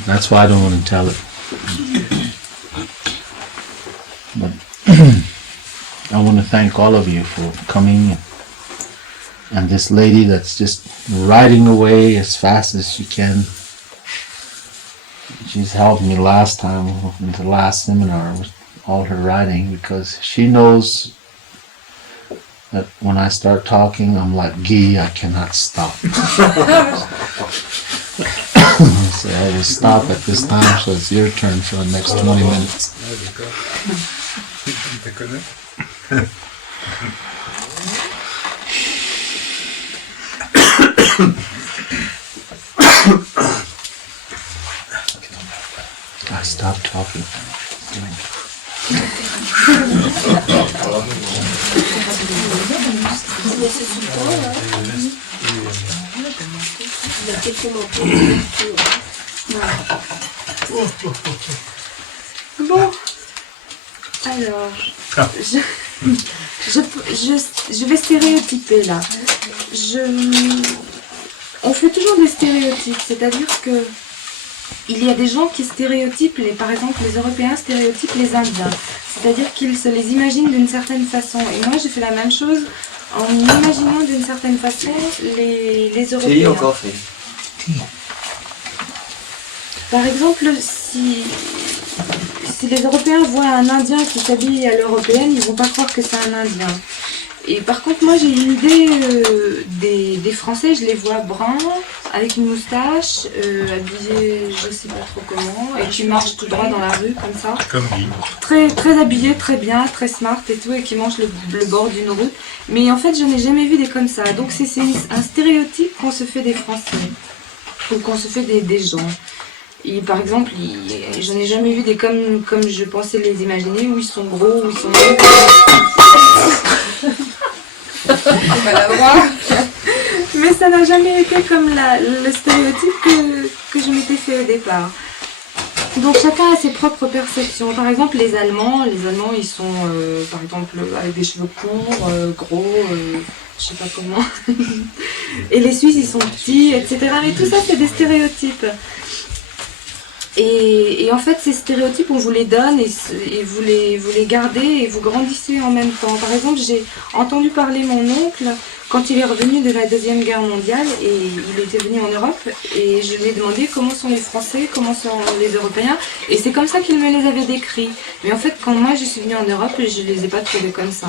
That's why I don't want to tell it. But I want to thank all of you for coming, and this lady that's just riding away as fast as she can. She's helped me last time in the last seminar with all her writing, because she knows that when I start talking, I'm like Guy, I cannot stop. So I will stop at this time, so it's your turn for the next 20 minutes. I stopped talking. Bon, alors, je vais stéréotyper là. On fait toujours des stéréotypes, c'est-à-dire que il y a des gens qui stéréotypent, par exemple les Européens stéréotypent les Indiens, c'est-à-dire qu'ils se les imaginent d'une certaine façon. Et moi j'ai fait la même chose en imaginant d'une certaine façon les Européens. Par exemple, si les Européens voient un Indien qui s'habille à l'européenne, ils ne vont pas croire que c'est un Indien. Et par contre, moi j'ai une idée des Français, je les vois bruns, avec une moustache, habillés je sais pas trop comment, et qui marchent tout droit dans la rue comme ça. Comme dit. Très, très habillés, très bien, très smart et tout, et qui mangent le bord d'une route. Mais en fait, je n'ai jamais vu des comme ça. Donc c'est un stéréotype qu'on se fait des Français, ou qu'on se fait des gens. Et par exemple, je n'ai jamais vu des comme je pensais les imaginer, où ils sont gros, où ils sont gros. Mais ça n'a jamais été comme le stéréotype que je m'étais fait au départ. Donc chacun a ses propres perceptions. Par exemple, les Allemands ils sont par exemple avec des cheveux courts, gros, je sais pas comment. Et les Suisses ils sont petits, etc. Mais tout ça c'est des stéréotypes. Et en fait, ces stéréotypes, on vous les donne et vous les gardez et vous grandissez en même temps. Par exemple, j'ai entendu parler mon oncle quand il est revenu de la Deuxième Guerre mondiale, et il était venu en Europe, et je lui ai demandé comment sont les Français, comment sont les Européens, et c'est comme ça qu'il me les avait décrits. Mais en fait, quand moi je suis venue en Europe, je ne les ai pas trouvés comme ça.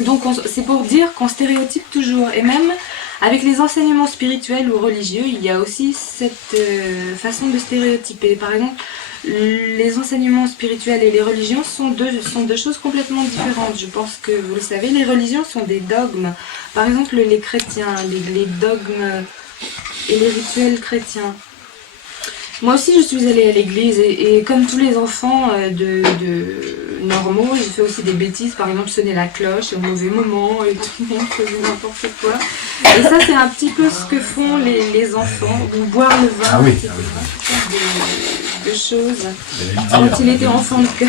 Donc c'est pour dire qu'on stéréotype toujours, et même avec les enseignements spirituels ou religieux, il y a aussi cette façon de stéréotyper. Par exemple, les enseignements spirituels et les religions sont deux choses complètement différentes. Je pense que vous le savez, les religions sont des dogmes. Par exemple, les chrétiens, les dogmes et les rituels chrétiens. Moi aussi, je suis allée à l'église et comme tous les enfants normaux, j'ai fait aussi des bêtises. Par exemple, sonner la cloche au mauvais moment et tout le monde faisait n'importe quoi. Et ça, c'est un petit peu ce que font les enfants, ou boire le vin. Ah oui. De choses. Quand il était enfant de cœur.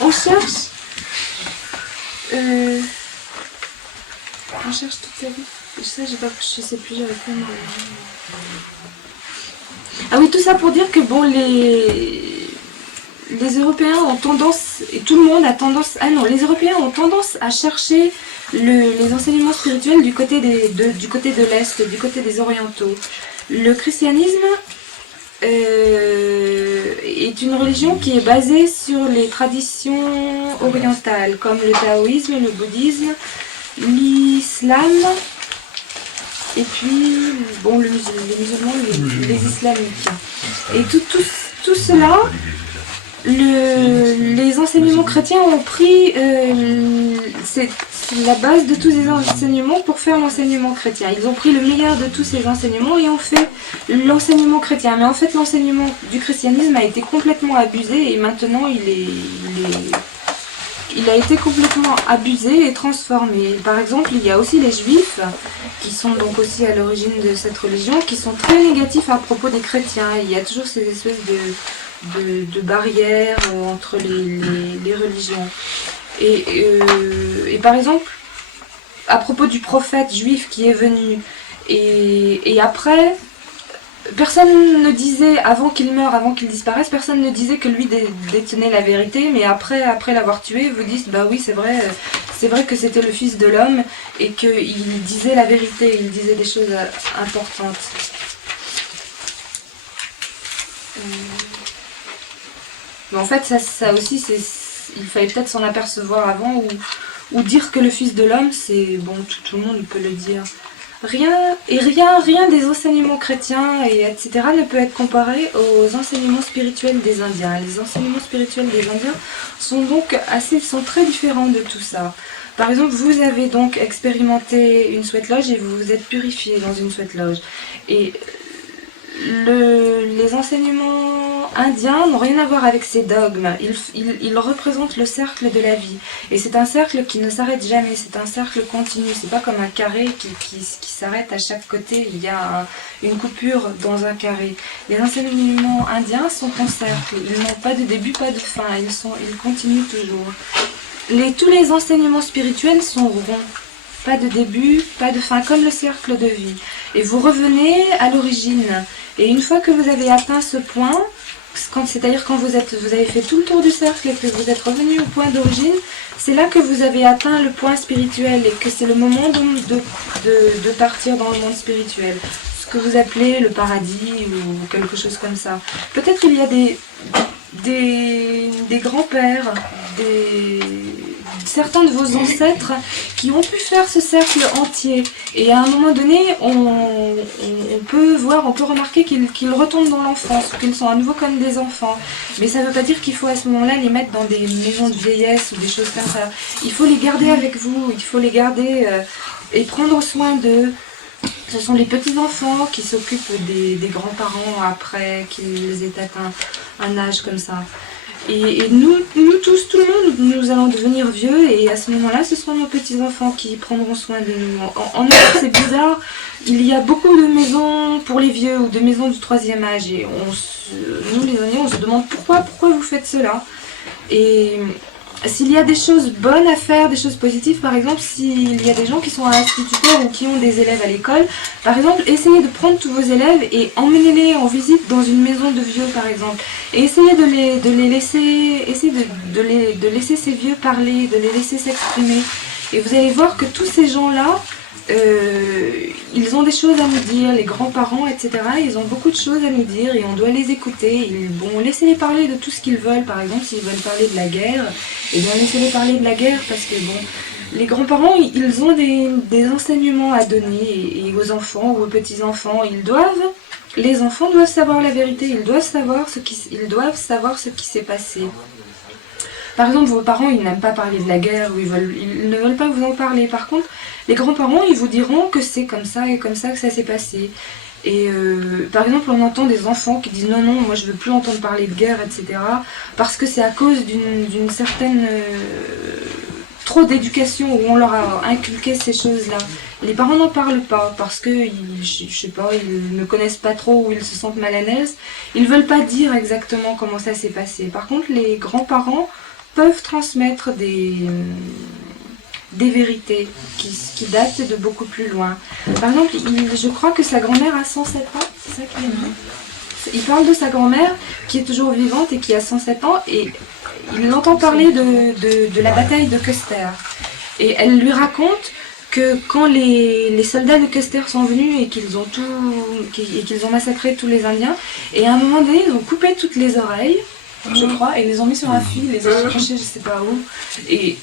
On cherche toute sa vie. Ça, je sais plus, j'avais pas mal. Ah oui, tout ça pour dire que bon, les Européens ont tendance, et tout le monde a tendance, les Européens ont tendance à chercher les enseignements spirituels du côté de l'Est, du côté des Orientaux. Le christianisme est une religion qui est basée sur les traditions orientales, comme le taoïsme, le bouddhisme, l'islam, et puis bon, les musulmans, les islamiques. Et tout cela, les enseignements chrétiens ont pris c'est la base de tous ces enseignements pour faire l'enseignement chrétien. Ils ont pris le meilleur de tous ces enseignements et ont fait l'enseignement chrétien. Mais en fait, l'enseignement du christianisme a été complètement abusé et maintenant il a été complètement abusé et transformé. Par exemple, il y a aussi les juifs, qui sont donc aussi à l'origine de cette religion, qui sont très négatifs à propos des chrétiens. Il y a toujours ces espèces de barrières entre les religions. Et par exemple, à propos du prophète juif qui est venu, et après, personne ne disait, avant qu'il meure, avant qu'il disparaisse, personne ne disait que lui détenait la vérité, mais après l'avoir tué, vous dites, bah oui, c'est vrai que c'était le fils de l'homme, et qu'il disait la vérité, il disait des choses importantes. Mais en fait, ça aussi, il fallait peut-être s'en apercevoir avant, ou dire que le fils de l'homme, c'est, bon, tout le monde peut le dire. Rien des enseignements chrétiens, etc. ne peut être comparé aux enseignements spirituels des Indiens. Les enseignements spirituels des Indiens sont très différents de tout ça. Par exemple, vous avez donc expérimenté une sweat lodge et vous vous êtes purifié dans une sweat lodge. Et les enseignements indiens n'ont rien à voir avec ces dogmes. Ils représentent le cercle de la vie. Et c'est un cercle qui ne s'arrête jamais, c'est un cercle continu. C'est pas comme un carré qui s'arrête à chaque côté, il y a une coupure dans un carré. Les enseignements indiens sont en cercle, ils n'ont pas de début, pas de fin, ils continuent toujours. Tous les enseignements spirituels sont ronds. Pas de début, pas de fin, comme le cercle de vie. Et vous revenez à l'origine. Et une fois que vous avez atteint ce point, c'est-à-dire quand vous avez fait tout le tour du cercle et que vous êtes revenu au point d'origine, c'est là que vous avez atteint le point spirituel et que c'est le moment de partir dans le monde spirituel. Ce que vous appelez le paradis ou quelque chose comme ça. Peut-être il y a des grands-pères, certains de vos ancêtres qui ont pu faire ce cercle entier. Et à un moment donné, on peut remarquer qu'ils retombent dans l'enfance, qu'ils sont à nouveau comme des enfants. Mais ça ne veut pas dire qu'il faut à ce moment-là les mettre dans des maisons de vieillesse ou des choses comme ça. Il faut les garder avec vous, il faut les garder et prendre soin d'eux. Ce sont les petits-enfants qui s'occupent des grands-parents après qu'ils aient atteint un âge comme ça. Et nous tous, tout le monde, nous allons devenir vieux et à ce moment-là, ce seront nos petits-enfants qui prendront soin de nous. En Europe, c'est bizarre, il y a beaucoup de maisons pour les vieux ou de maisons du 3e âge et nous les aînés, on se demande pourquoi vous faites cela. Et s'il y a des choses bonnes à faire, des choses positives, par exemple, s'il y a des gens qui sont instituteurs ou qui ont des élèves à l'école, par exemple, essayez de prendre tous vos élèves et emmenez-les en visite dans une maison de vieux, par exemple. Et essayez de laisser ces vieux parler, de les laisser s'exprimer. Et vous allez voir que tous ces gens-là, ils ont des choses à nous dire, les grands-parents, etc. Ils ont beaucoup de choses à nous dire et on doit les écouter. Laissez-les parler de tout ce qu'ils veulent. Par exemple, s'ils veulent parler de la guerre, et bien laissez-les parler de la guerre parce que les grands-parents, ils ont des enseignements à donner et aux enfants ou aux petits-enfants. Les enfants doivent savoir la vérité, ils doivent savoir ce qui s'est passé. Par exemple, vos parents, ils n'aiment pas parler de la guerre ou ils ne veulent pas vous en parler. Par contre, les grands-parents, ils vous diront que c'est comme ça et comme ça que ça s'est passé. Et par exemple, on entend des enfants qui disent non, moi je veux plus entendre parler de guerre, etc. Parce que c'est à cause d'une certaine trop d'éducation où on leur a inculqué ces choses-là. Les parents n'en parlent pas parce que, je sais pas, ils ne connaissent pas trop ou ils se sentent mal à l'aise. Ils veulent pas dire exactement comment ça s'est passé. Par contre, les grands-parents peuvent transmettre des vérités qui datent de beaucoup plus loin. Par exemple, je crois que sa grand-mère a 107 ans, c'est ça qu'il a dit ? il parle de sa grand-mère qui est toujours vivante et qui a 107 ans et il entend parler de la bataille de Custer. Et elle lui raconte que quand les soldats de Custer sont venus et qu'ils ont massacré tous les Indiens, et à un moment donné, ils ont coupé toutes les oreilles, je crois, et les ont mis sur un fil, les ont accrochés je sais pas où. Et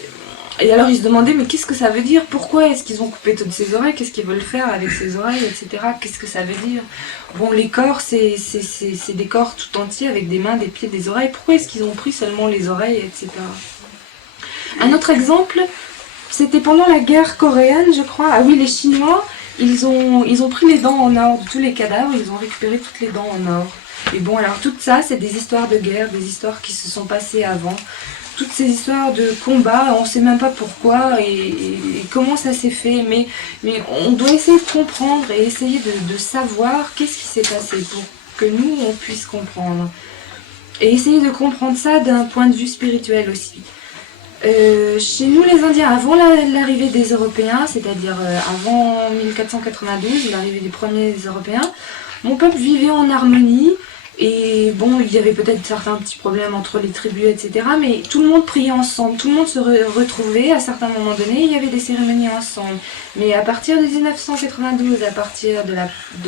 alors ils se demandaient, mais qu'est-ce que ça veut dire? Pourquoi est-ce qu'ils ont coupé toutes ces oreilles? Qu'est-ce qu'ils veulent faire avec ces oreilles, etc. Qu'est-ce que ça veut dire? Bon, les corps, c'est des corps tout entiers avec des mains, des pieds, des oreilles. Pourquoi est-ce qu'ils ont pris seulement les oreilles, etc. Un autre exemple, c'était pendant la guerre coréenne, je crois. Ah oui, les Chinois, ils ont pris les dents en or de tous les cadavres, ils ont récupéré toutes les dents en or. Et bon, alors tout ça, c'est des histoires de guerre, des histoires qui se sont passées avant. Toutes ces histoires de combat, on ne sait même pas pourquoi et comment ça s'est fait, mais on doit essayer de comprendre et essayer de savoir qu'est-ce qui s'est passé pour que nous, on puisse comprendre. Et essayer de comprendre ça d'un point de vue spirituel aussi. Chez nous les Indiens, avant l'arrivée des Européens, c'est-à-dire avant 1492, l'arrivée des premiers Européens, mon peuple vivait en harmonie. Et bon, il y avait peut-être certains petits problèmes entre les tribus, etc. Mais tout le monde priait ensemble, tout le monde se retrouvait à certains moments donnés, il y avait des cérémonies ensemble. Mais à partir de 1992, à partir de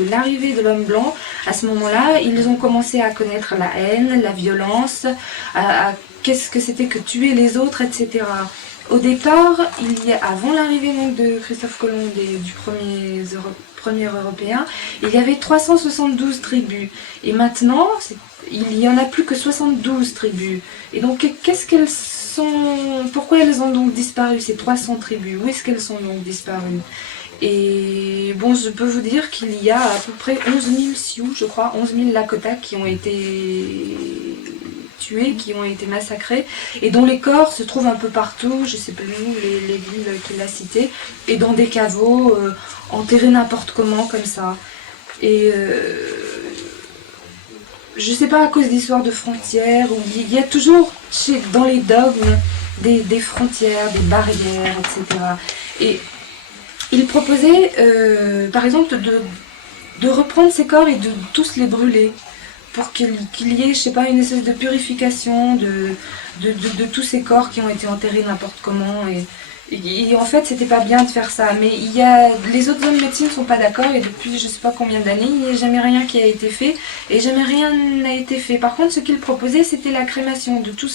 l'arrivée de l'homme blanc, à ce moment-là, ils ont commencé à connaître la haine, la violence, qu'est-ce que c'était que tuer les autres, etc. Au départ, avant l'arrivée donc de Christophe Colomb et du premier européen, il y avait 372 tribus. Et maintenant, il n'y en a plus que 72 tribus. Et donc, pourquoi elles ont donc disparu, ces 300 tribus? Où est-ce qu'elles sont donc disparues? Et bon, je peux vous dire qu'il y a à peu près 11 000 Sioux, je crois, 11 000 Lakota qui ont été tués, qui ont été massacrés, et dont les corps se trouvent un peu partout, je sais plus où, les villes qu'il a citées, et dans des caveaux, enterrés n'importe comment, comme ça. Et je sais pas, à cause d'histoires de frontières, où il y a toujours dans les dogmes des frontières, des barrières, etc. Et il proposait, par exemple, de reprendre ces corps et de tous les brûler, pour qu'il y ait, je sais pas, une espèce de purification de tous ces corps qui ont été enterrés n'importe comment. Et en fait, c'était pas bien de faire ça. Mais les autres hommes de médecine ne sont pas d'accord, et depuis je sais pas combien d'années, il n'y a jamais rien qui a été fait, et jamais rien n'a été fait. Par contre, ce qu'il proposait, c'était la crémation, de tout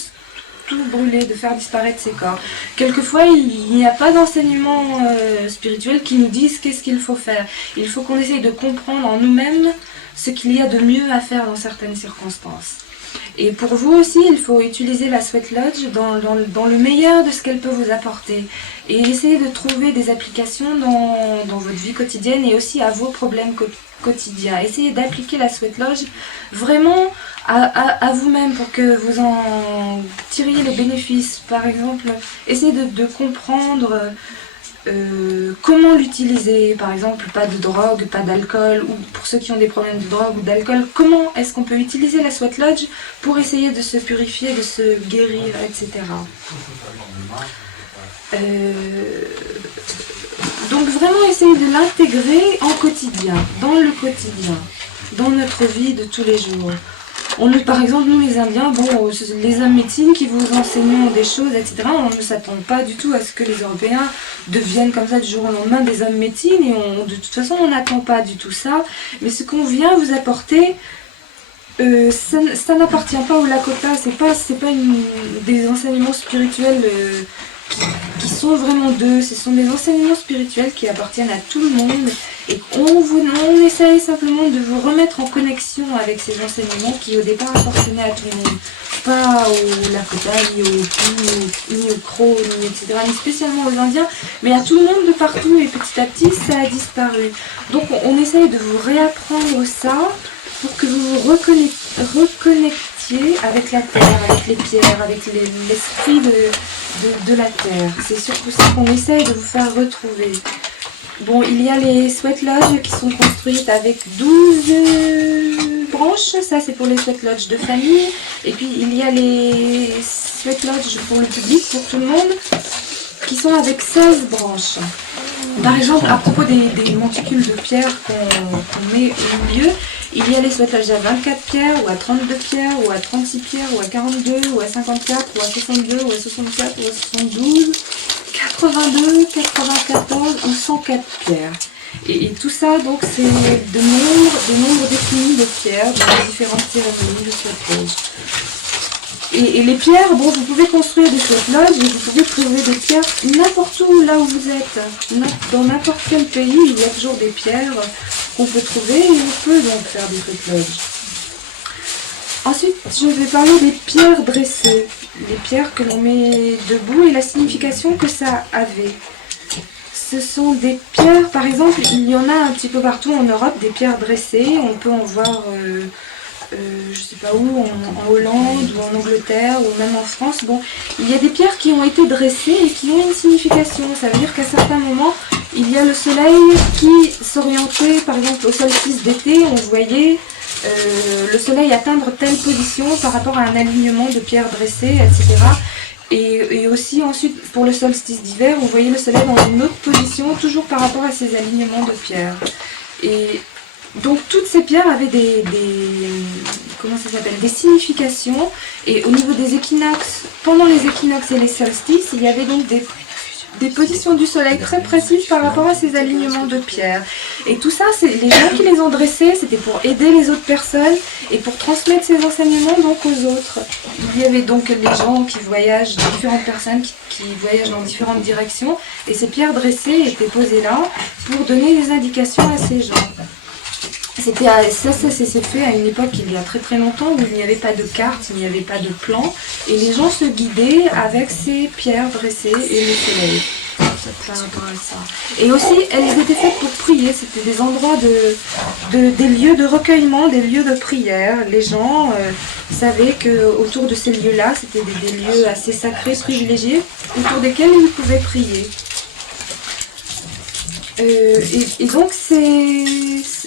brûler, de faire disparaître ces corps. Quelquefois, il n'y a pas d'enseignement spirituel qui nous dise qu'est-ce qu'il faut faire. Il faut qu'on essaye de comprendre en nous-mêmes ce qu'il y a de mieux à faire dans certaines circonstances. Et pour vous aussi, il faut utiliser la Sweat Lodge dans le meilleur de ce qu'elle peut vous apporter. Et essayer de trouver des applications dans votre vie quotidienne et aussi à vos problèmes quotidiens. Essayez d'appliquer la Sweat Lodge vraiment à vous-même pour que vous en tiriez les bénéfices. Par exemple, essayez de comprendre comment l'utiliser, par exemple, pas de drogue, pas d'alcool, ou pour ceux qui ont des problèmes de drogue ou d'alcool, comment est-ce qu'on peut utiliser la Sweat Lodge pour essayer de se purifier, de se guérir, etc. Donc vraiment essayer de l'intégrer en quotidien, dans notre vie de tous les jours. Par exemple, nous les Indiens, les hommes médecine qui vous enseignent des choses, etc., on ne s'attend pas du tout à ce que les Européens deviennent comme ça du jour au lendemain des hommes médecine, et de toute façon on n'attend pas du tout ça, mais ce qu'on vient vous apporter, ça n'appartient pas aux Lakota, c'est pas des enseignements spirituels qui sont vraiment d'eux, ce sont des enseignements spirituels qui appartiennent à tout le monde, et on essaye simplement de vous remettre en connexion avec ces enseignements qui au départ appartenaient à tout le monde, pas aux Lakota, ni aux Sioux, ni aux Crocs, etc., ni spécialement aux Indiens, mais à tout le monde de partout, et petit à petit ça a disparu. Donc on essaye de vous réapprendre ça pour que vous vous reconnectiez avec la terre, avec les pierres, avec l'esprit de la terre. C'est surtout ça qu'on essaye de vous faire retrouver. Bon, il y a les Sweat Lodges qui sont construites avec 12 branches, ça c'est pour les Sweat Lodges de famille, et puis il y a les Sweat Lodges pour le public, pour tout le monde, qui sont avec 16 branches. Par exemple, à propos des monticules de pierre qu'on met au milieu, Il y a les souhaitages à 24 pierres, ou à 32 pierres, ou à 36 pierres, ou à 42, ou à 54, ou à 62, ou à 64, ou à 72, 82, 94 ou 104 pierres. Et tout ça, donc, c'est de nombres définis de pierres dans les différentes cérémonies de sweat lodge. Et les pierres, bon, vous pouvez construire des sweat lodges et vous pouvez trouver des pierres n'importe où, là où vous êtes. Dans n'importe quel pays, il y a toujours des pierres qu'on peut trouver et on peut donc faire des sweat lodges. Ensuite, je vais parler des pierres dressées, les pierres que l'on met debout et la signification que ça avait. Ce sont des pierres, par exemple, il y en a un petit peu partout en Europe, des pierres dressées, on peut en voir, je sais pas où, en Hollande ou en Angleterre ou même en France. Bon, il y a des pierres qui ont été dressées et qui ont une signification. Ça veut dire qu'à certains moments, il y a le soleil qui s'orientait, par exemple au solstice d'été, on voyait le soleil atteindre telle position par rapport à un alignement de pierres dressées, etc. Et aussi ensuite pour le solstice d'hiver, on voyait le soleil dans une autre position, toujours par rapport à ces alignements de pierres. Et donc toutes ces pierres avaient des significations. Et au niveau des équinoxes, pendant les équinoxes et les solstices, il y avait donc des positions du soleil très précises par rapport à ces alignements de pierres. Et tout ça, c'est les gens qui les ont dressés, c'était pour aider les autres personnes et pour transmettre ces enseignements donc aux autres. Il y avait donc les gens qui voyagent, différentes personnes qui voyagent dans différentes directions, et ces pierres dressées étaient posées là pour donner des indications à ces gens. Ça s'est fait à une époque il y a très très longtemps où il n'y avait pas de carte, il n'y avait pas de plan, et les gens se guidaient avec ces pierres dressées et le soleil. Par rapport à ça. Et aussi, elles étaient faites pour prier, c'était des endroits des lieux de recueillement, des lieux de prière. Les gens savaient qu'autour de ces lieux-là, c'était des lieux assez sacrés, privilégiés, autour desquels ils pouvaient prier. Et donc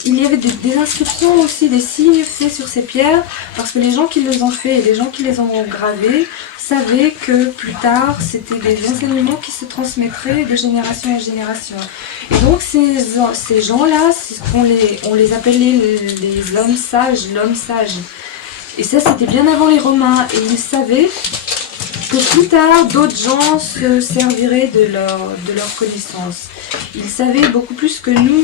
il y avait des inscriptions aussi, des signes faits sur ces pierres, parce que les gens qui les ont faits et les gens qui les ont gravés savaient que plus tard c'était des enseignements qui se transmettraient de génération en génération. Et donc ces gens-là, on les appelait les hommes sages, l'homme sage. Et ça c'était bien avant les Romains, et ils savaient que plus tard, d'autres gens se serviraient de leur connaissance. Ils savaient beaucoup plus que nous,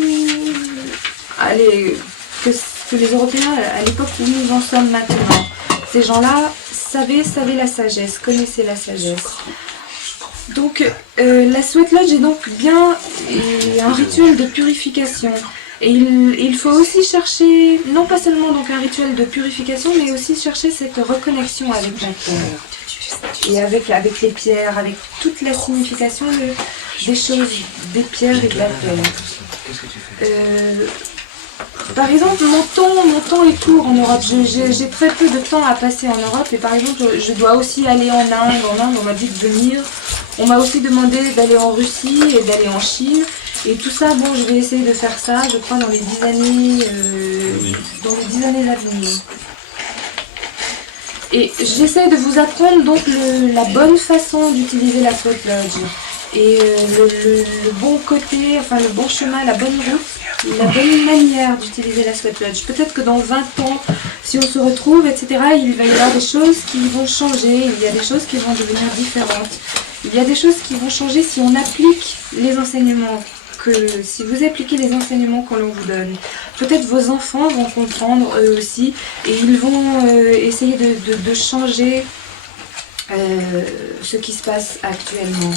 que les Européens à l'époque où nous en sommes maintenant. Ces gens-là savaient la sagesse, connaissaient la sagesse. Donc la sweat lodge est donc bien un rituel de purification. Et il faut aussi chercher, non pas seulement donc un rituel de purification, mais aussi chercher cette reconnexion avec la terre. Et avec les pierres, avec toute la signification des choses, des pierres et de la terre. Par exemple, mon temps est court en Europe. J'ai très peu de temps à passer en Europe. Et par exemple, je dois aussi aller en Inde. En Inde, on m'a dit de venir. On m'a aussi demandé d'aller en Russie et d'aller en Chine. Et tout ça, bon, je vais essayer de faire ça, je crois, dans les 10 années à venir. Et j'essaie de vous apprendre donc la bonne façon d'utiliser la sweat lodge. Et le bon côté, enfin le bon chemin, la bonne route, la bonne manière d'utiliser la sweat lodge. Peut-être que dans 20 ans, si on se retrouve, etc., il va y avoir des choses qui vont changer, il y a des choses qui vont devenir différentes. Il y a des choses qui vont changer si on applique les enseignements. Si vous appliquez les enseignements qu'on vous donne, peut-être vos enfants vont comprendre eux aussi et ils vont essayer de changer ce qui se passe actuellement.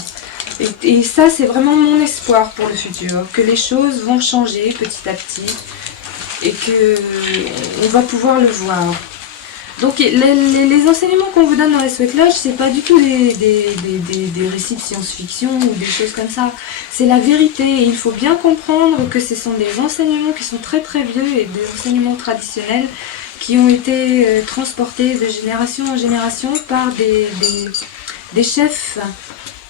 Et ça, c'est vraiment mon espoir pour le futur, que les choses vont changer petit à petit et qu'on va pouvoir le voir. Donc les enseignements qu'on vous donne dans la sweat lodge, c'est pas du tout des récits de science-fiction ou des choses comme ça. C'est la vérité et il faut bien comprendre que ce sont des enseignements qui sont très très vieux et des enseignements traditionnels qui ont été transportés de génération en génération par des chefs,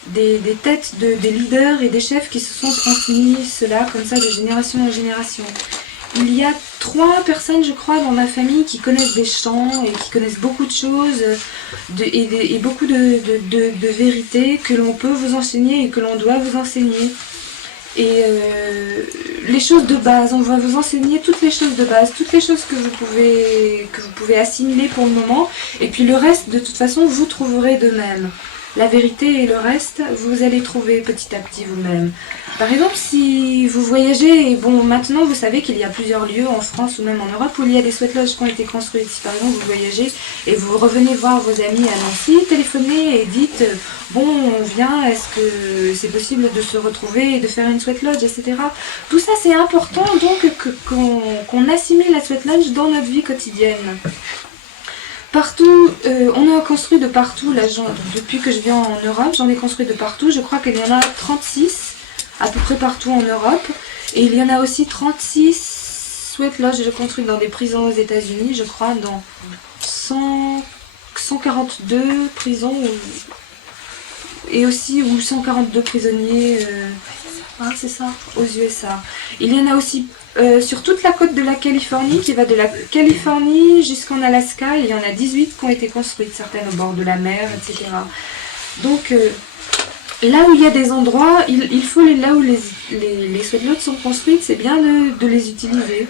des têtes, des leaders et des chefs qui se sont transmis cela comme ça de génération en génération. Il y a 3 personnes, je crois, dans ma famille qui connaissent des chants et qui connaissent beaucoup de choses et beaucoup de vérités que l'on peut vous enseigner et que l'on doit vous enseigner. Et les choses de base, on va vous enseigner toutes les choses de base, toutes les choses que vous pouvez assimiler pour le moment. Et puis le reste, de toute façon, vous trouverez de même. La vérité et le reste, vous allez trouver petit à petit vous-même. Par exemple, si vous voyagez, et bon, maintenant vous savez qu'il y a plusieurs lieux en France ou même en Europe où il y a des sweat lodges qui ont été construits. Si par exemple vous voyagez et vous revenez voir vos amis à Nancy, téléphonez et dites bon, on vient, est-ce que c'est possible de se retrouver et de faire une sweat lodge, etc. Tout ça c'est important donc qu'on assimile la sweat lodge dans notre vie quotidienne. Partout, on a construit de partout, là, depuis que je viens en Europe, j'en ai construit de partout, je crois qu'il y en a 36 à peu près partout en Europe, et il y en a aussi 36 sweat lodges je construis dans des prisons aux États-Unis, je crois, dans 142 prisons, et aussi ou 142 prisonniers, c'est ça, aux USA. Il y en a aussi sur toute la côte de la Californie, qui va de la Californie jusqu'en Alaska, il y en a 18 qui ont été construites, certaines au bord de la mer, etc. Donc là où il y a des endroits, il faut là où les sweat lodges sont construites, c'est bien de les utiliser.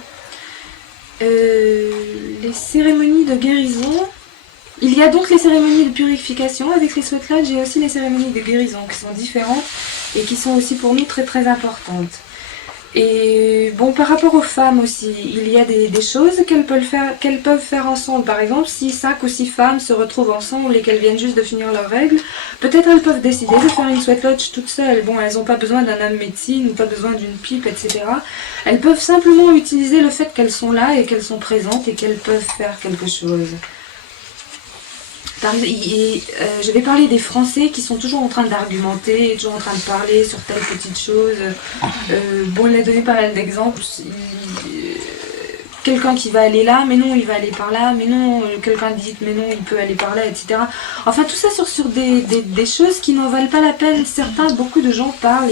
Les cérémonies de guérison, il y a donc les cérémonies de purification avec les sweat lodges et aussi les cérémonies de guérison qui sont différentes et qui sont aussi pour nous très très importantes. Et bon, par rapport aux femmes aussi, il y a des choses qu'elles peuvent faire ensemble. Par exemple, si 5 ou 6 femmes se retrouvent ensemble et qu'elles viennent juste de finir leurs règles, peut-être elles peuvent décider de faire une sweat lodge toutes seules. Bon, elles n'ont pas besoin d'un homme médecine ou pas besoin d'une pipe, etc. Elles peuvent simplement utiliser le fait qu'elles sont là et qu'elles sont présentes et qu'elles peuvent faire quelque chose. Je vais parler des Français qui sont toujours en train d'argumenter, toujours en train de parler sur telle petite chose. Bon, il a donné pas mal d'exemples. Quelqu'un qui va aller là, mais non, il va aller par là, mais non, quelqu'un dit, mais non, il peut aller par là, etc. Enfin, tout ça sur des choses qui n'en valent pas la peine. Beaucoup de gens parlent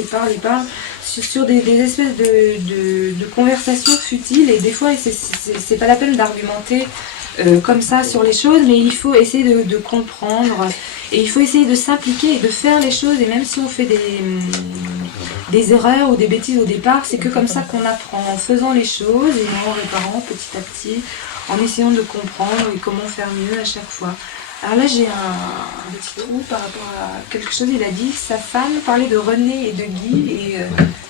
sur des espèces de conversations futiles, et des fois, c'est pas la peine d'argumenter comme ça sur les choses, mais il faut essayer de comprendre et il faut essayer de s'impliquer et de faire les choses, et même si on fait des erreurs ou des bêtises au départ, c'est que comme ça qu'on apprend, en faisant les choses et en réparant petit à petit, en essayant de comprendre et comment faire mieux à chaque fois. Alors là, j'ai un petit trou par rapport à quelque chose. Il a dit, sa femme parlait de René et de Guy. Et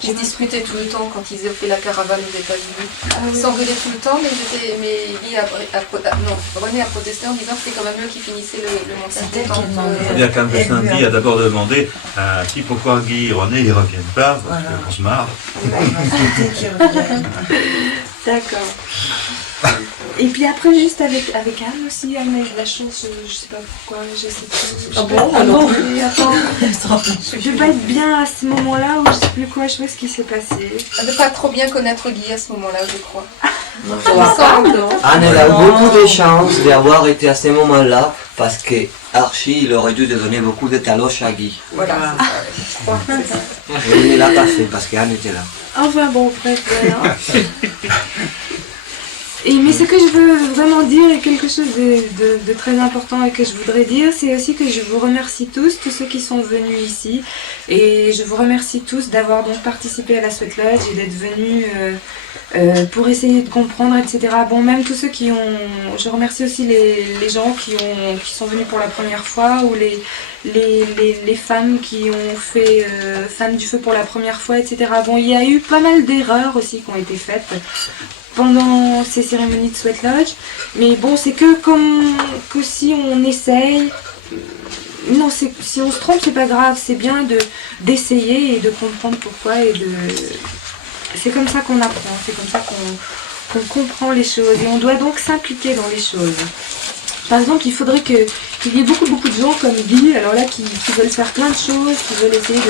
j'ai discuté tout le temps quand ils ont fait la caravane aux États-Unis. Ils s'engueulaient tout le temps, mais René a protesté en disant que c'était quand même eux qui finissaient le montage. Il bien qu'un médecin Guy a d'abord demandé pourquoi Guy et René ne reviennent pas, parce qu'on se marre. D'accord. Et puis après, juste avec Anne aussi, Anne a eu de la chance, je sais pas pourquoi, je sais plus. Ah bon? Je vais pas être bien à ce moment-là, ou je sais plus quoi, je sais pas ce qui s'est passé. On ne pas trop bien connaître Guy à ce moment-là, je crois. Anne a eu beaucoup de chance d'avoir été à ce moment-là, parce que Archie, il aurait dû donner beaucoup de taloches à Guy. Voilà, je crois que c'est ça. Et il ne l'a pas fait, parce qu'Anne était là. Enfin bon, bref, voilà. Mais ce que je veux vraiment dire, et quelque chose de très important et que je voudrais dire, c'est aussi que je vous remercie tous ceux qui sont venus ici, et je vous remercie tous d'avoir donc participé à la Sweat Lodge et d'être venus pour essayer de comprendre, etc. Bon, même tous ceux qui ont... Je remercie aussi les gens qui sont venus pour la première fois, ou les femmes qui ont fait Femmes du Feu pour la première fois, etc. Bon, il y a eu pas mal d'erreurs aussi qui ont été faites pendant ces cérémonies de Sweat Lodge, mais bon, c'est que si on essaye, non, si on se trompe, c'est pas grave, c'est bien d'essayer et de comprendre pourquoi, c'est comme ça qu'on apprend, c'est comme ça qu'on comprend les choses, et on doit donc s'impliquer dans les choses. Par exemple, il faudrait qu'il y ait beaucoup de gens comme Guy, alors là, qui veulent faire plein de choses, qui veulent essayer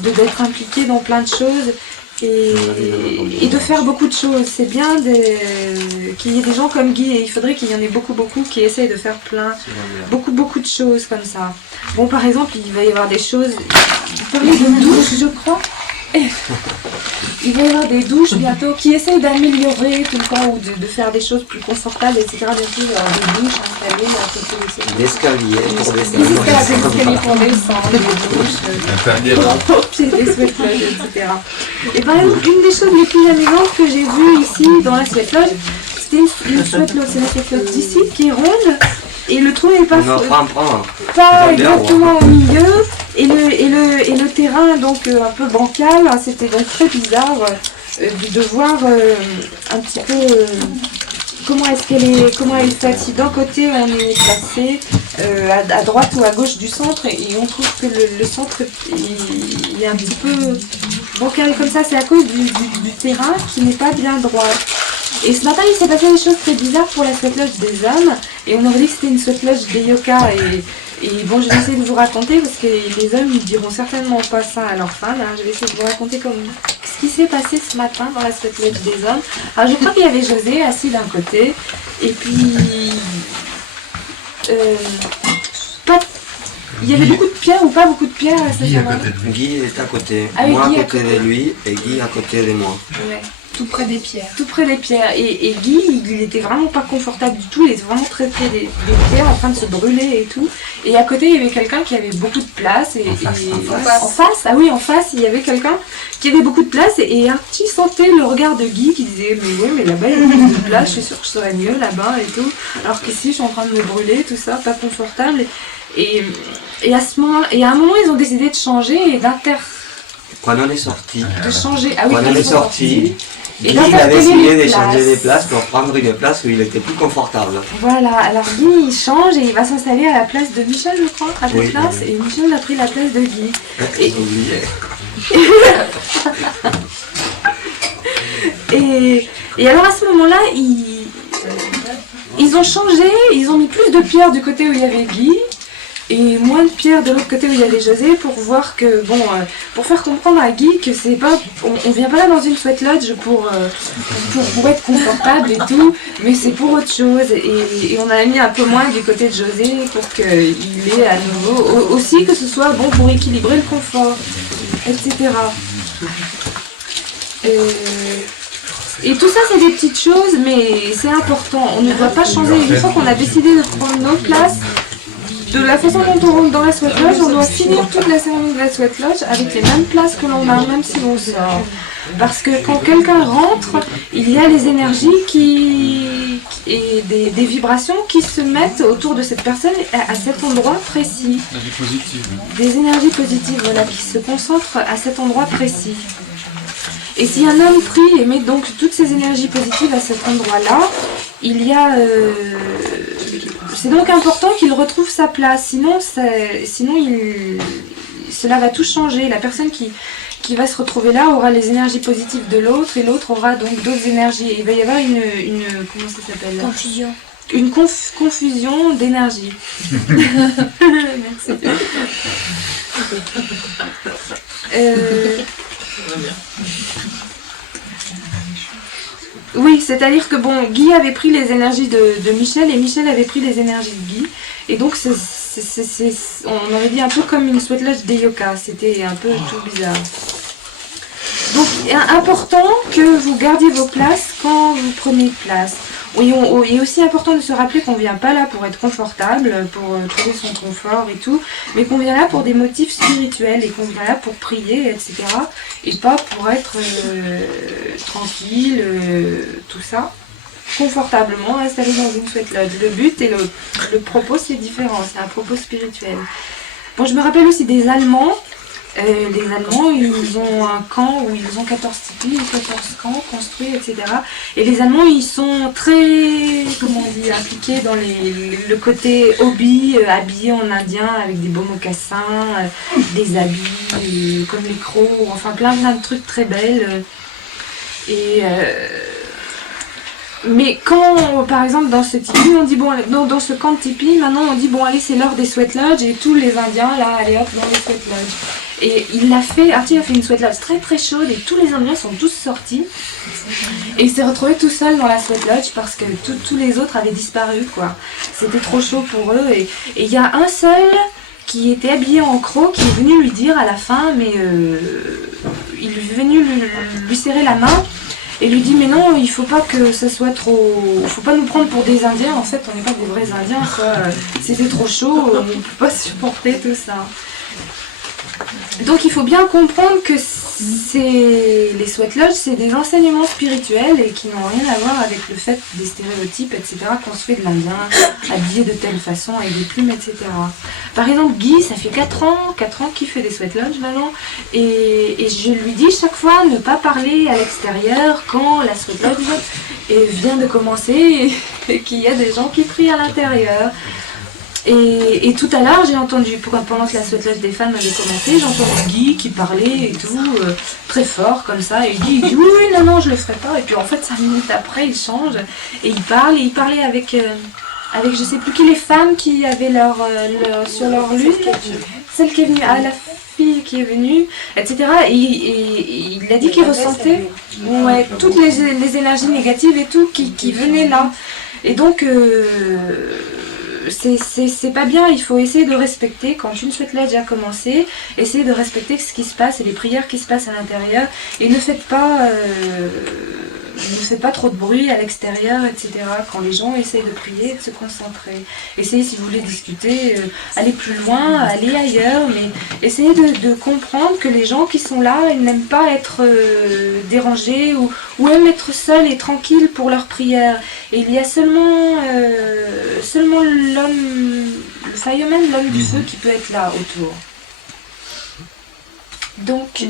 d'être impliqués dans plein de choses, et de faire beaucoup de choses. C'est bien qu'il y ait des gens comme Guy, et il faudrait qu'il y en ait beaucoup qui essayent de faire beaucoup de choses comme ça. Bon, par exemple, il va y avoir des choses, il parlait de douche, je crois. il va y avoir des douches bientôt qui essayent d'améliorer tout le temps ou de faire des choses plus confortables, etc. Bientôt, il va y avoir des douches installées à côté de ces L'escalier pour des descendre. escaliers pour descendre, des douches, pour pied des sweat lodges, etc. Et par exemple, une des choses les plus amusantes que j'ai vues ici dans la sweat lodge, c'était une sweat lodge, c'est la sweat lodge d'ici qui est ronde. Et le trou n'est pas, pas exactement au milieu et le terrain donc un peu bancal, hein, c'était donc très bizarre de voir un petit peu comment elle est faite. Si d'un côté on est placé à droite ou à gauche du centre et on trouve que le centre il est un petit peu bancal comme ça, c'est à cause du terrain qui n'est pas bien droit. Et ce matin, il s'est passé des choses très bizarres pour la sweat lodge des hommes. Et on aurait dit que c'était une sweat lodge des yokas. Et bon, je vais essayer de vous raconter, parce que les hommes, ils diront certainement pas ça à leur femme. Hein. Je vais essayer de vous raconter ce qui s'est passé ce matin dans la sweat lodge des hommes. Alors, je crois qu'il y avait José assis d'un côté. Et puis... il y avait beaucoup de pierres ou pas beaucoup de pierres à Guy est à côté. Ah, moi Guy à côté de lui et Guy à côté de moi. Ouais. Tout près des pierres. Tout près des pierres. Et Guy, il était vraiment pas confortable du tout. Il était vraiment très près des pierres, en train de se brûler et tout. Et à côté, il y avait quelqu'un qui avait beaucoup de place. En face, ah oui, en face, il y avait quelqu'un qui avait beaucoup de place. Et tu sentais le regard de Guy qui disait « Mais oui, mais là-bas, il y a beaucoup de place. Je suis sûre que je serais mieux là-bas et tout. Alors qu'ici, je suis en train de me brûler, tout ça, pas confortable. » Et à ce moment, et à un moment, ils ont décidé de changer et Quand on est sorti. de changer. Ah oui, Quand on est sorti. Et Guy a décidé de changer de place pour prendre une place où il était plus confortable. Voilà, alors Guy il change et il va s'installer à la place de Michel, je crois, à cette place, et Michel a pris la place de Guy. J'ai oublié. Et alors à ce moment-là, ils ont changé, ils ont mis plus de pierres du côté où il y avait Guy, et moins de pierres de l'autre côté où il y avait José pour voir que, bon, pour faire comprendre à Guy que c'est pas, on vient pas là dans une sweat lodge pour être confortable et tout, mais c'est pour autre chose. Et on a mis un peu moins du côté de José pour qu'il ait à nouveau, aussi que ce soit bon pour équilibrer le confort, etc. Et tout ça, c'est des petites choses, mais c'est important. On ne doit pas changer. Une fois qu'on a décidé de prendre nos places, de la façon dont on rentre dans la sweat lodge, on doit finir toute la cérémonie de la sweat lodge avec les mêmes places que l'on a, même si l'on sort. Parce que quand quelqu'un rentre, il y a les énergies et des vibrations qui se mettent autour de cette personne à cet endroit précis. Des énergies positives, voilà, qui se concentrent à cet endroit précis. Et si un homme prie et met donc toutes ces énergies positives à cet endroit-là, il y a... c'est donc important qu'il retrouve sa place, sinon cela va tout changer. La personne qui va se retrouver là aura les énergies positives de l'autre et l'autre aura donc d'autres énergies. Et il va y avoir une comment ça s'appelle ? Confusion. Une confusion d'énergie. Merci. Oui, c'est-à-dire que bon, Guy avait pris les énergies de Michel et Michel avait pris les énergies de Guy. Et donc, on aurait dit un peu comme une sweat lodge des yokas. C'était un peu tout bizarre. Donc, important que vous gardiez vos places quand vous prenez place. Il est aussi important de se rappeler qu'on ne vient pas là pour être confortable, pour trouver son confort et tout, mais qu'on vient là pour des motifs spirituels et qu'on vient là pour prier, etc. Et pas pour être tranquille, tout ça, confortablement installé dans une sweat lodge. Le but et le propos, c'est différent, c'est un propos spirituel. Bon, je me rappelle aussi des Allemands. Les Allemands, ils ont un camp où ils ont 14 tipis, 14 camps construits, etc. Et les Allemands, ils sont très, comment on dit, impliqués dans le côté hobby, habillés en indien avec des beaux mocassins, des habits comme les crocs, enfin plein de trucs très belles. Mais quand, par exemple, dans ce tipi, on dit, bon, dans ce camp de tipi, maintenant on dit, bon, allez, c'est l'heure des sweat lodges, et tous les Indiens, là, allez hop, dans les sweat lodges. Et Archie a fait une sweat lodge très très chaude, et tous les Indiens sont tous sortis. Et il s'est retrouvé tout seul dans la sweat lodge, parce que tous les autres avaient disparu, quoi. C'était trop chaud pour eux, et il y a un seul qui était habillé en croc, qui est venu lui dire à la fin, mais il est venu lui serrer la main et lui dit mais non, il faut pas que ça soit trop, faut pas nous prendre pour des Indiens, en fait on n'est pas des vrais Indiens quoi, c'était trop chaud, on ne peut pas supporter tout ça. Donc il faut bien comprendre que les sweat lodges, c'est des enseignements spirituels et qui n'ont rien à voir avec le fait des stéréotypes, etc. qu'on se fait de l'Indien, habillé de telle façon, avec des plumes, etc. Par exemple, Guy, ça fait 4 ans qu'il fait des sweat lodges maintenant, et je lui dis chaque fois ne pas parler à l'extérieur quand la sweat lodge vient de commencer et qu'il y a des gens qui prient à l'intérieur. Et tout à l'heure, j'ai entendu, pendant que la sweat lodge des femmes avait commencé, j'ai entendu Guy qui parlait et tout, très fort comme ça, et il dit oui, non, je le ferai pas, et puis en fait 5 minutes après, il change, et il parlait avec je sais plus qui, les femmes qui avaient sur leur lune, celle qui est venue, la fille qui est venue, etc. Et il a dit qu'il ressentait toutes les énergies négatives et tout qui venaient là. Et donc, c'est pas bien, il faut essayer de respecter, quand une sweat lodge a commencé, essayer de respecter ce qui se passe et les prières qui se passent à l'intérieur, et ne faites pas trop de bruit à l'extérieur, etc. Quand les gens essayent de prier et de se concentrer. Essayez, si vous voulez discuter, aller plus loin, aller ailleurs, mais essayez de comprendre que les gens qui sont là, ils n'aiment pas être dérangés ou aiment être seuls et tranquilles pour leur prière. Et il y a seulement l'homme, le fireman, l'homme du feu, qui peut être là autour. Donc,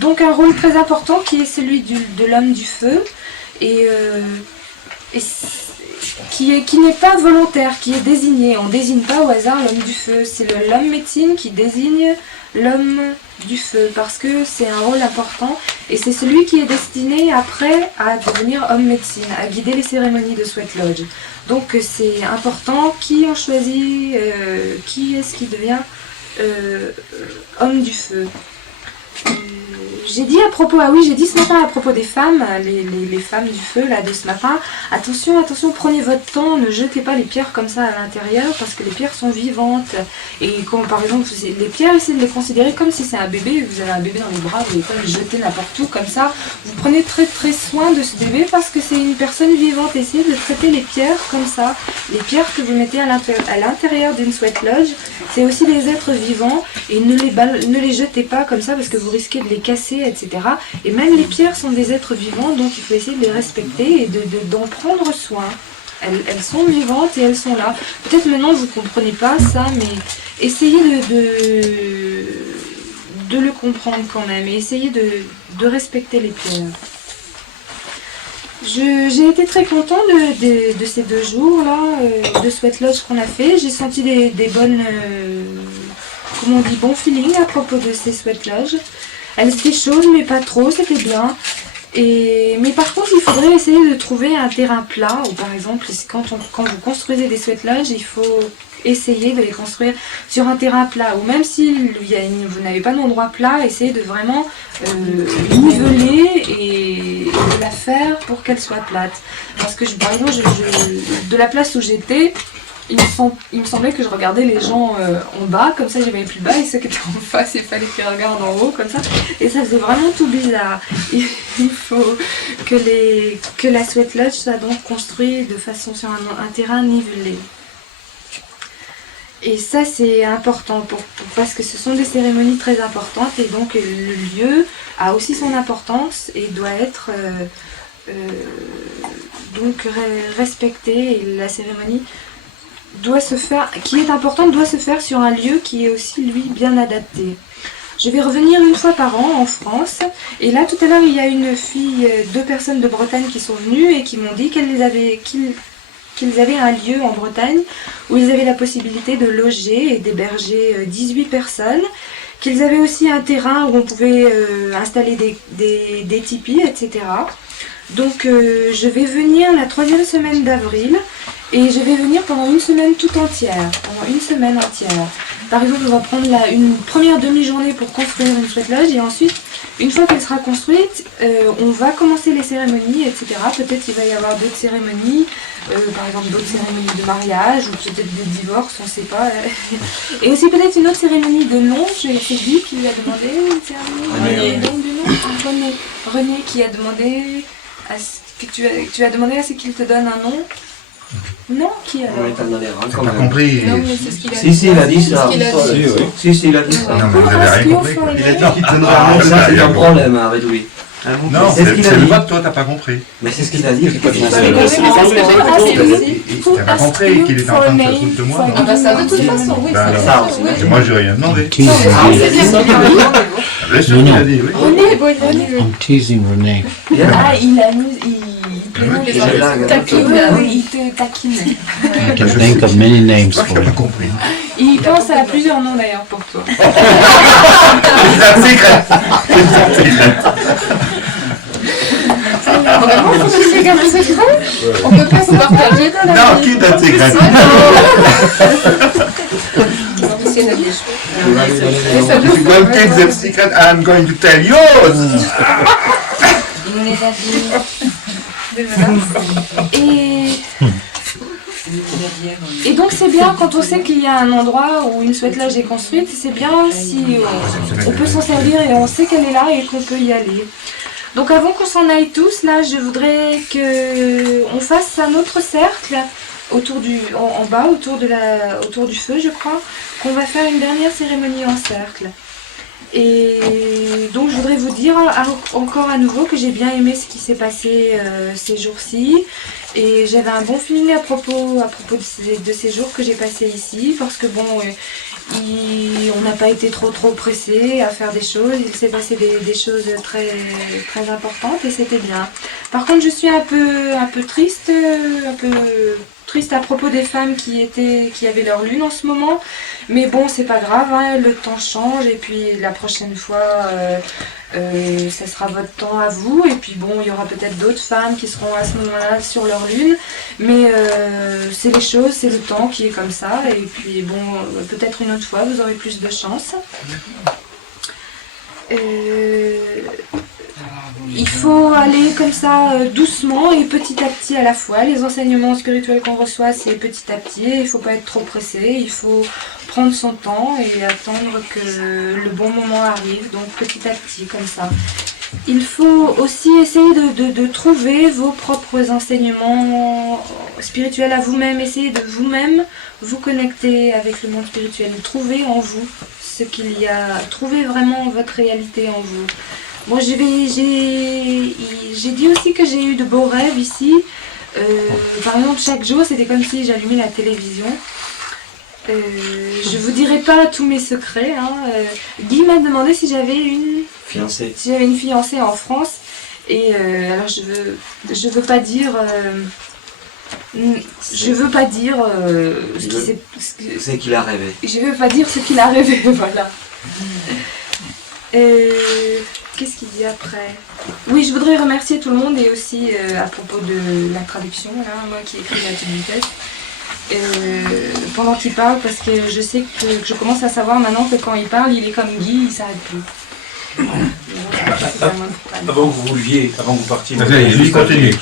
donc un rôle très important qui est celui de l'homme du feu et qui n'est pas volontaire, qui est désigné. On ne désigne pas au hasard l'homme du feu. C'est l'homme médecine qui désigne l'homme du feu parce que c'est un rôle important et c'est celui qui est destiné après à devenir homme médecine, à guider les cérémonies de sweat lodge. Donc c'est important qui on choisit, qui est-ce qui devient homme du feu. J'ai dit ce matin à propos des femmes, les femmes du feu là de ce matin, attention, prenez votre temps, ne jetez pas les pierres comme ça à l'intérieur parce que les pierres sont vivantes. Et comme par exemple les pierres, essayez de les considérer comme si c'est un bébé, vous avez un bébé dans les bras, vous n'allez pas le jeter n'importe où comme ça. Vous prenez très très soin de ce bébé parce que c'est une personne vivante. Essayez de traiter les pierres comme ça. Les pierres que vous mettez à l'intérieur d'une sweat lodge, c'est aussi des êtres vivants et ne les jetez pas comme ça parce que vous risquez de les casser, etc. Et même les pierres sont des êtres vivants, donc il faut essayer de les respecter et d'en prendre soin. Elles sont vivantes et elles sont là. Peut-être maintenant vous ne comprenez pas ça, mais essayez de le comprendre quand même et essayez de respecter les pierres. J'ai été très contente de ces 2 jours-là, de sweat lodge qu'on a fait. J'ai senti des bonnes, comment on dit, bons feelings à propos de ces sweat lodges. Elles étaient chaudes mais pas trop, c'était bien. Mais par contre, il faudrait essayer de trouver un terrain plat, ou par exemple, quand vous construisez des sweat lodges, il faut essayer de les construire sur un terrain plat, ou même si vous n'avez pas d'endroit plat, essayez de vraiment niveler et de la faire pour qu'elle soit plate. Parce que par exemple, de la place où j'étais, il me semblait que je regardais les gens en bas, comme ça j'avais plus bas, et ceux qui étaient en face, il fallait qu'ils regardent en haut, comme ça. Et ça faisait vraiment tout bizarre. Il faut que la sweat lodge soit donc construite de façon sur un terrain nivelé. Et ça c'est important parce que ce sont des cérémonies très importantes et donc le lieu a aussi son importance et doit être donc respecté, et la cérémonie doit se faire, qui est importante, doit se faire sur un lieu qui est aussi lui bien adapté. Je vais revenir 1 fois par an en France et là tout à l'heure il y a une fille, 2 personnes de Bretagne qui sont venues et qui m'ont dit qu'ils avaient un lieu en Bretagne où ils avaient la possibilité de loger et d'héberger 18 personnes, qu'ils avaient aussi un terrain où on pouvait installer des tipis, etc. Donc je vais venir la 3e semaine d'avril et je vais venir pendant 1 semaine tout entière, Par exemple, on va prendre une première demi-journée pour construire une sweat lodge et ensuite, une fois qu'elle sera construite, on va commencer les cérémonies, etc. Peut-être qu'il va y avoir d'autres cérémonies par exemple d'autres cérémonies de mariage ou peut-être des divorces, on ne sait pas. Et aussi peut-être une autre cérémonie de nom, c'est Guy qui lui a demandé une cérémonie de nom du nom. René qui a demandé à ce que tu as demandé à ce qu'il te donne un nom. Non, qui alors? On est en allant, T'as quand pas même. compris. Non, mais c'est ce qu'il a Si, si, il a dit ça. C'est ce qu'il a dit. Si, il a dit ça. Non, mais vous avez rien compris. Il a dit qu'il te donnerait Ah, un nom de Ça, c'est rien un compris. problème avec lui. Non, c'est ce qu'il a c'est le dit. vote, toi, t'as pas compris. Mais c'est ce qu'il a dit. T'as pas compris qu'il était en train de se foutre de moi. Ah bah ça, de toute façon, oui, Bah ça, alors, oui. et moi, je n'ai rien demandé. Teasing. Ah, c'est bien ce qu'il a dit. Bien sûr qu'il a dit, oui. René. I'm teasing Renee. Ah, il amuse, Oui, Les gens blagues. taquinent. il te taquine. I can think of many names Toi, je for t'ai pas you. compris. Il pense à plusieurs noms d'ailleurs pour toi. C'est un secret. C'est un secret. Vraiment, faut que c'est un secret. On peut pas se partager dans la Non, vie. qui t'a secret? If you don't keep the secret, I'm going to tell yours. Et donc c'est bien quand on sait qu'il y a un endroit où une souhaite-lage est construite, c'est bien si on peut s'en servir et on sait qu'elle est là et qu'on peut y aller. Donc avant qu'on s'en aille tous, là je voudrais qu'on fasse un autre cercle autour en bas, autour du feu je crois, qu'on va faire une dernière cérémonie en cercle. Et donc je voudrais vous dire encore à nouveau que j'ai bien aimé ce qui s'est passé ces jours-ci. Et j'avais un bon feeling à propos de ces jours que j'ai passés ici. Parce que bon, on n'a pas été trop pressés à faire des choses. Il s'est passé des choses très, très importantes et c'était bien. Par contre je suis un peu triste, à propos des femmes qui avaient leur lune en ce moment. Mais bon, c'est pas grave, hein, le temps change et puis la prochaine fois, ça sera votre temps à vous. Et puis bon, il y aura peut-être d'autres femmes qui seront à ce moment-là sur leur lune. Mais c'est les choses, c'est le temps qui est comme ça. Et puis bon, peut-être une autre fois, vous aurez plus de chance. Il faut aller comme ça doucement et petit à petit à la fois. Les enseignements spirituels qu'on reçoit, c'est petit à petit. Il ne faut pas être trop pressé. Il faut prendre son temps et attendre que le bon moment arrive. Donc petit à petit, comme ça. Il faut aussi essayer de trouver vos propres enseignements spirituels à vous-même. Essayez de vous-même vous connecter avec le monde spirituel. Trouvez en vous ce qu'il y a. Trouvez vraiment votre réalité en vous. Bon, j'ai dit aussi que j'ai eu de beaux rêves ici. Par exemple, chaque jour, c'était comme si j'allumais la télévision. Je vous dirai pas tous mes secrets. Hein. Guy m'a demandé si j'avais une fiancée en France. Et alors, je veux pas dire. Ce qu'il a rêvé. Je veux pas dire ce qu'il a rêvé, voilà. Qu'est-ce qu'il dit après? Oui, je voudrais remercier tout le monde et aussi à propos de la traduction, là, moi qui écris à toute vitesse, pendant qu'il parle, parce que je sais que je commence à savoir maintenant que quand il parle, il est comme Guy, il s'arrête plus. Avant que vous vouliez, avant que vous partiez, Vas-y, continue.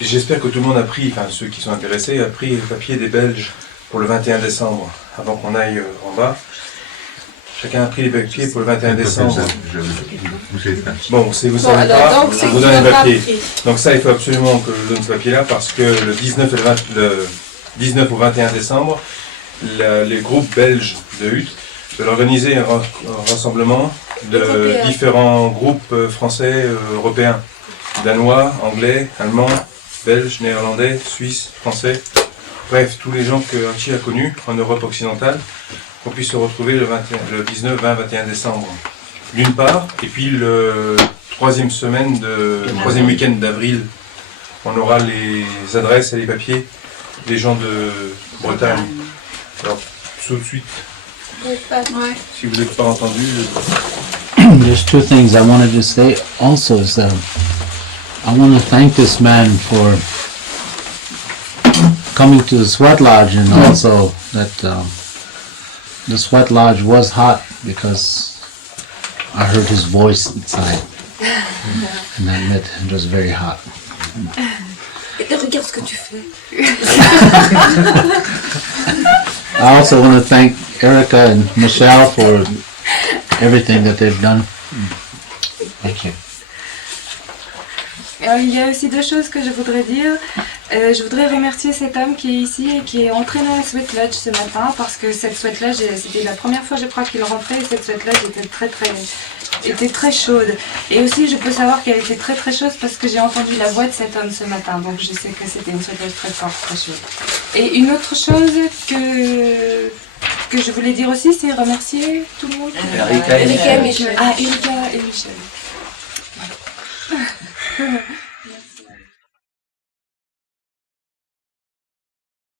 J'espère que tout le monde a pris, enfin ceux qui sont intéressés, a pris le papier des Belges pour le 21 décembre, avant qu'on aille en bas. Chacun a pris les papiers pour le 21 décembre. Bon, si vous ne savez pas, vous donnez les papiers. Donc ça, il faut absolument que je donne ce papier-là parce que le 19 au 21 décembre, les groupes belges de HUT veulent organiser un rassemblement de différents groupes français, européens, danois, anglais, allemands, belges, néerlandais, suisses, français. Bref, tous les gens que Archie a connus en Europe occidentale, qu'on puisse se retrouver le 19, 20, 21 décembre, d'une part, et puis le troisième week-end d'avril, on aura les adresses et les papiers des gens de Bretagne. Alors, tout de suite, si vous n'êtes pas entendu... There's two things I wanted to say also. Is I want to thank this man for coming to the sweat lodge, and also that the sweat lodge was hot because I heard his voice inside, and that meant it was very hot. Et regarde ce que tu fais. I also want to thank Erica and Michelle for everything that they've done. Thank you. Il y a aussi deux choses que je voudrais dire. Je voudrais remercier cet homme qui est ici et qui est entré dans la Sweat Lodge ce matin parce que cette Sweat Lodge, c'était la première fois je crois qu'il rentrait et cette Sweat Lodge était très chaude. Et aussi je peux savoir qu'elle était très très chaude parce que j'ai entendu la voix de cet homme ce matin, donc je sais que c'était une Sweat Lodge très forte, très chaude. Et une autre chose que je voulais dire aussi, c'est remercier tout le monde. Erika et Michel. Ah, Erika et Michel. Voilà.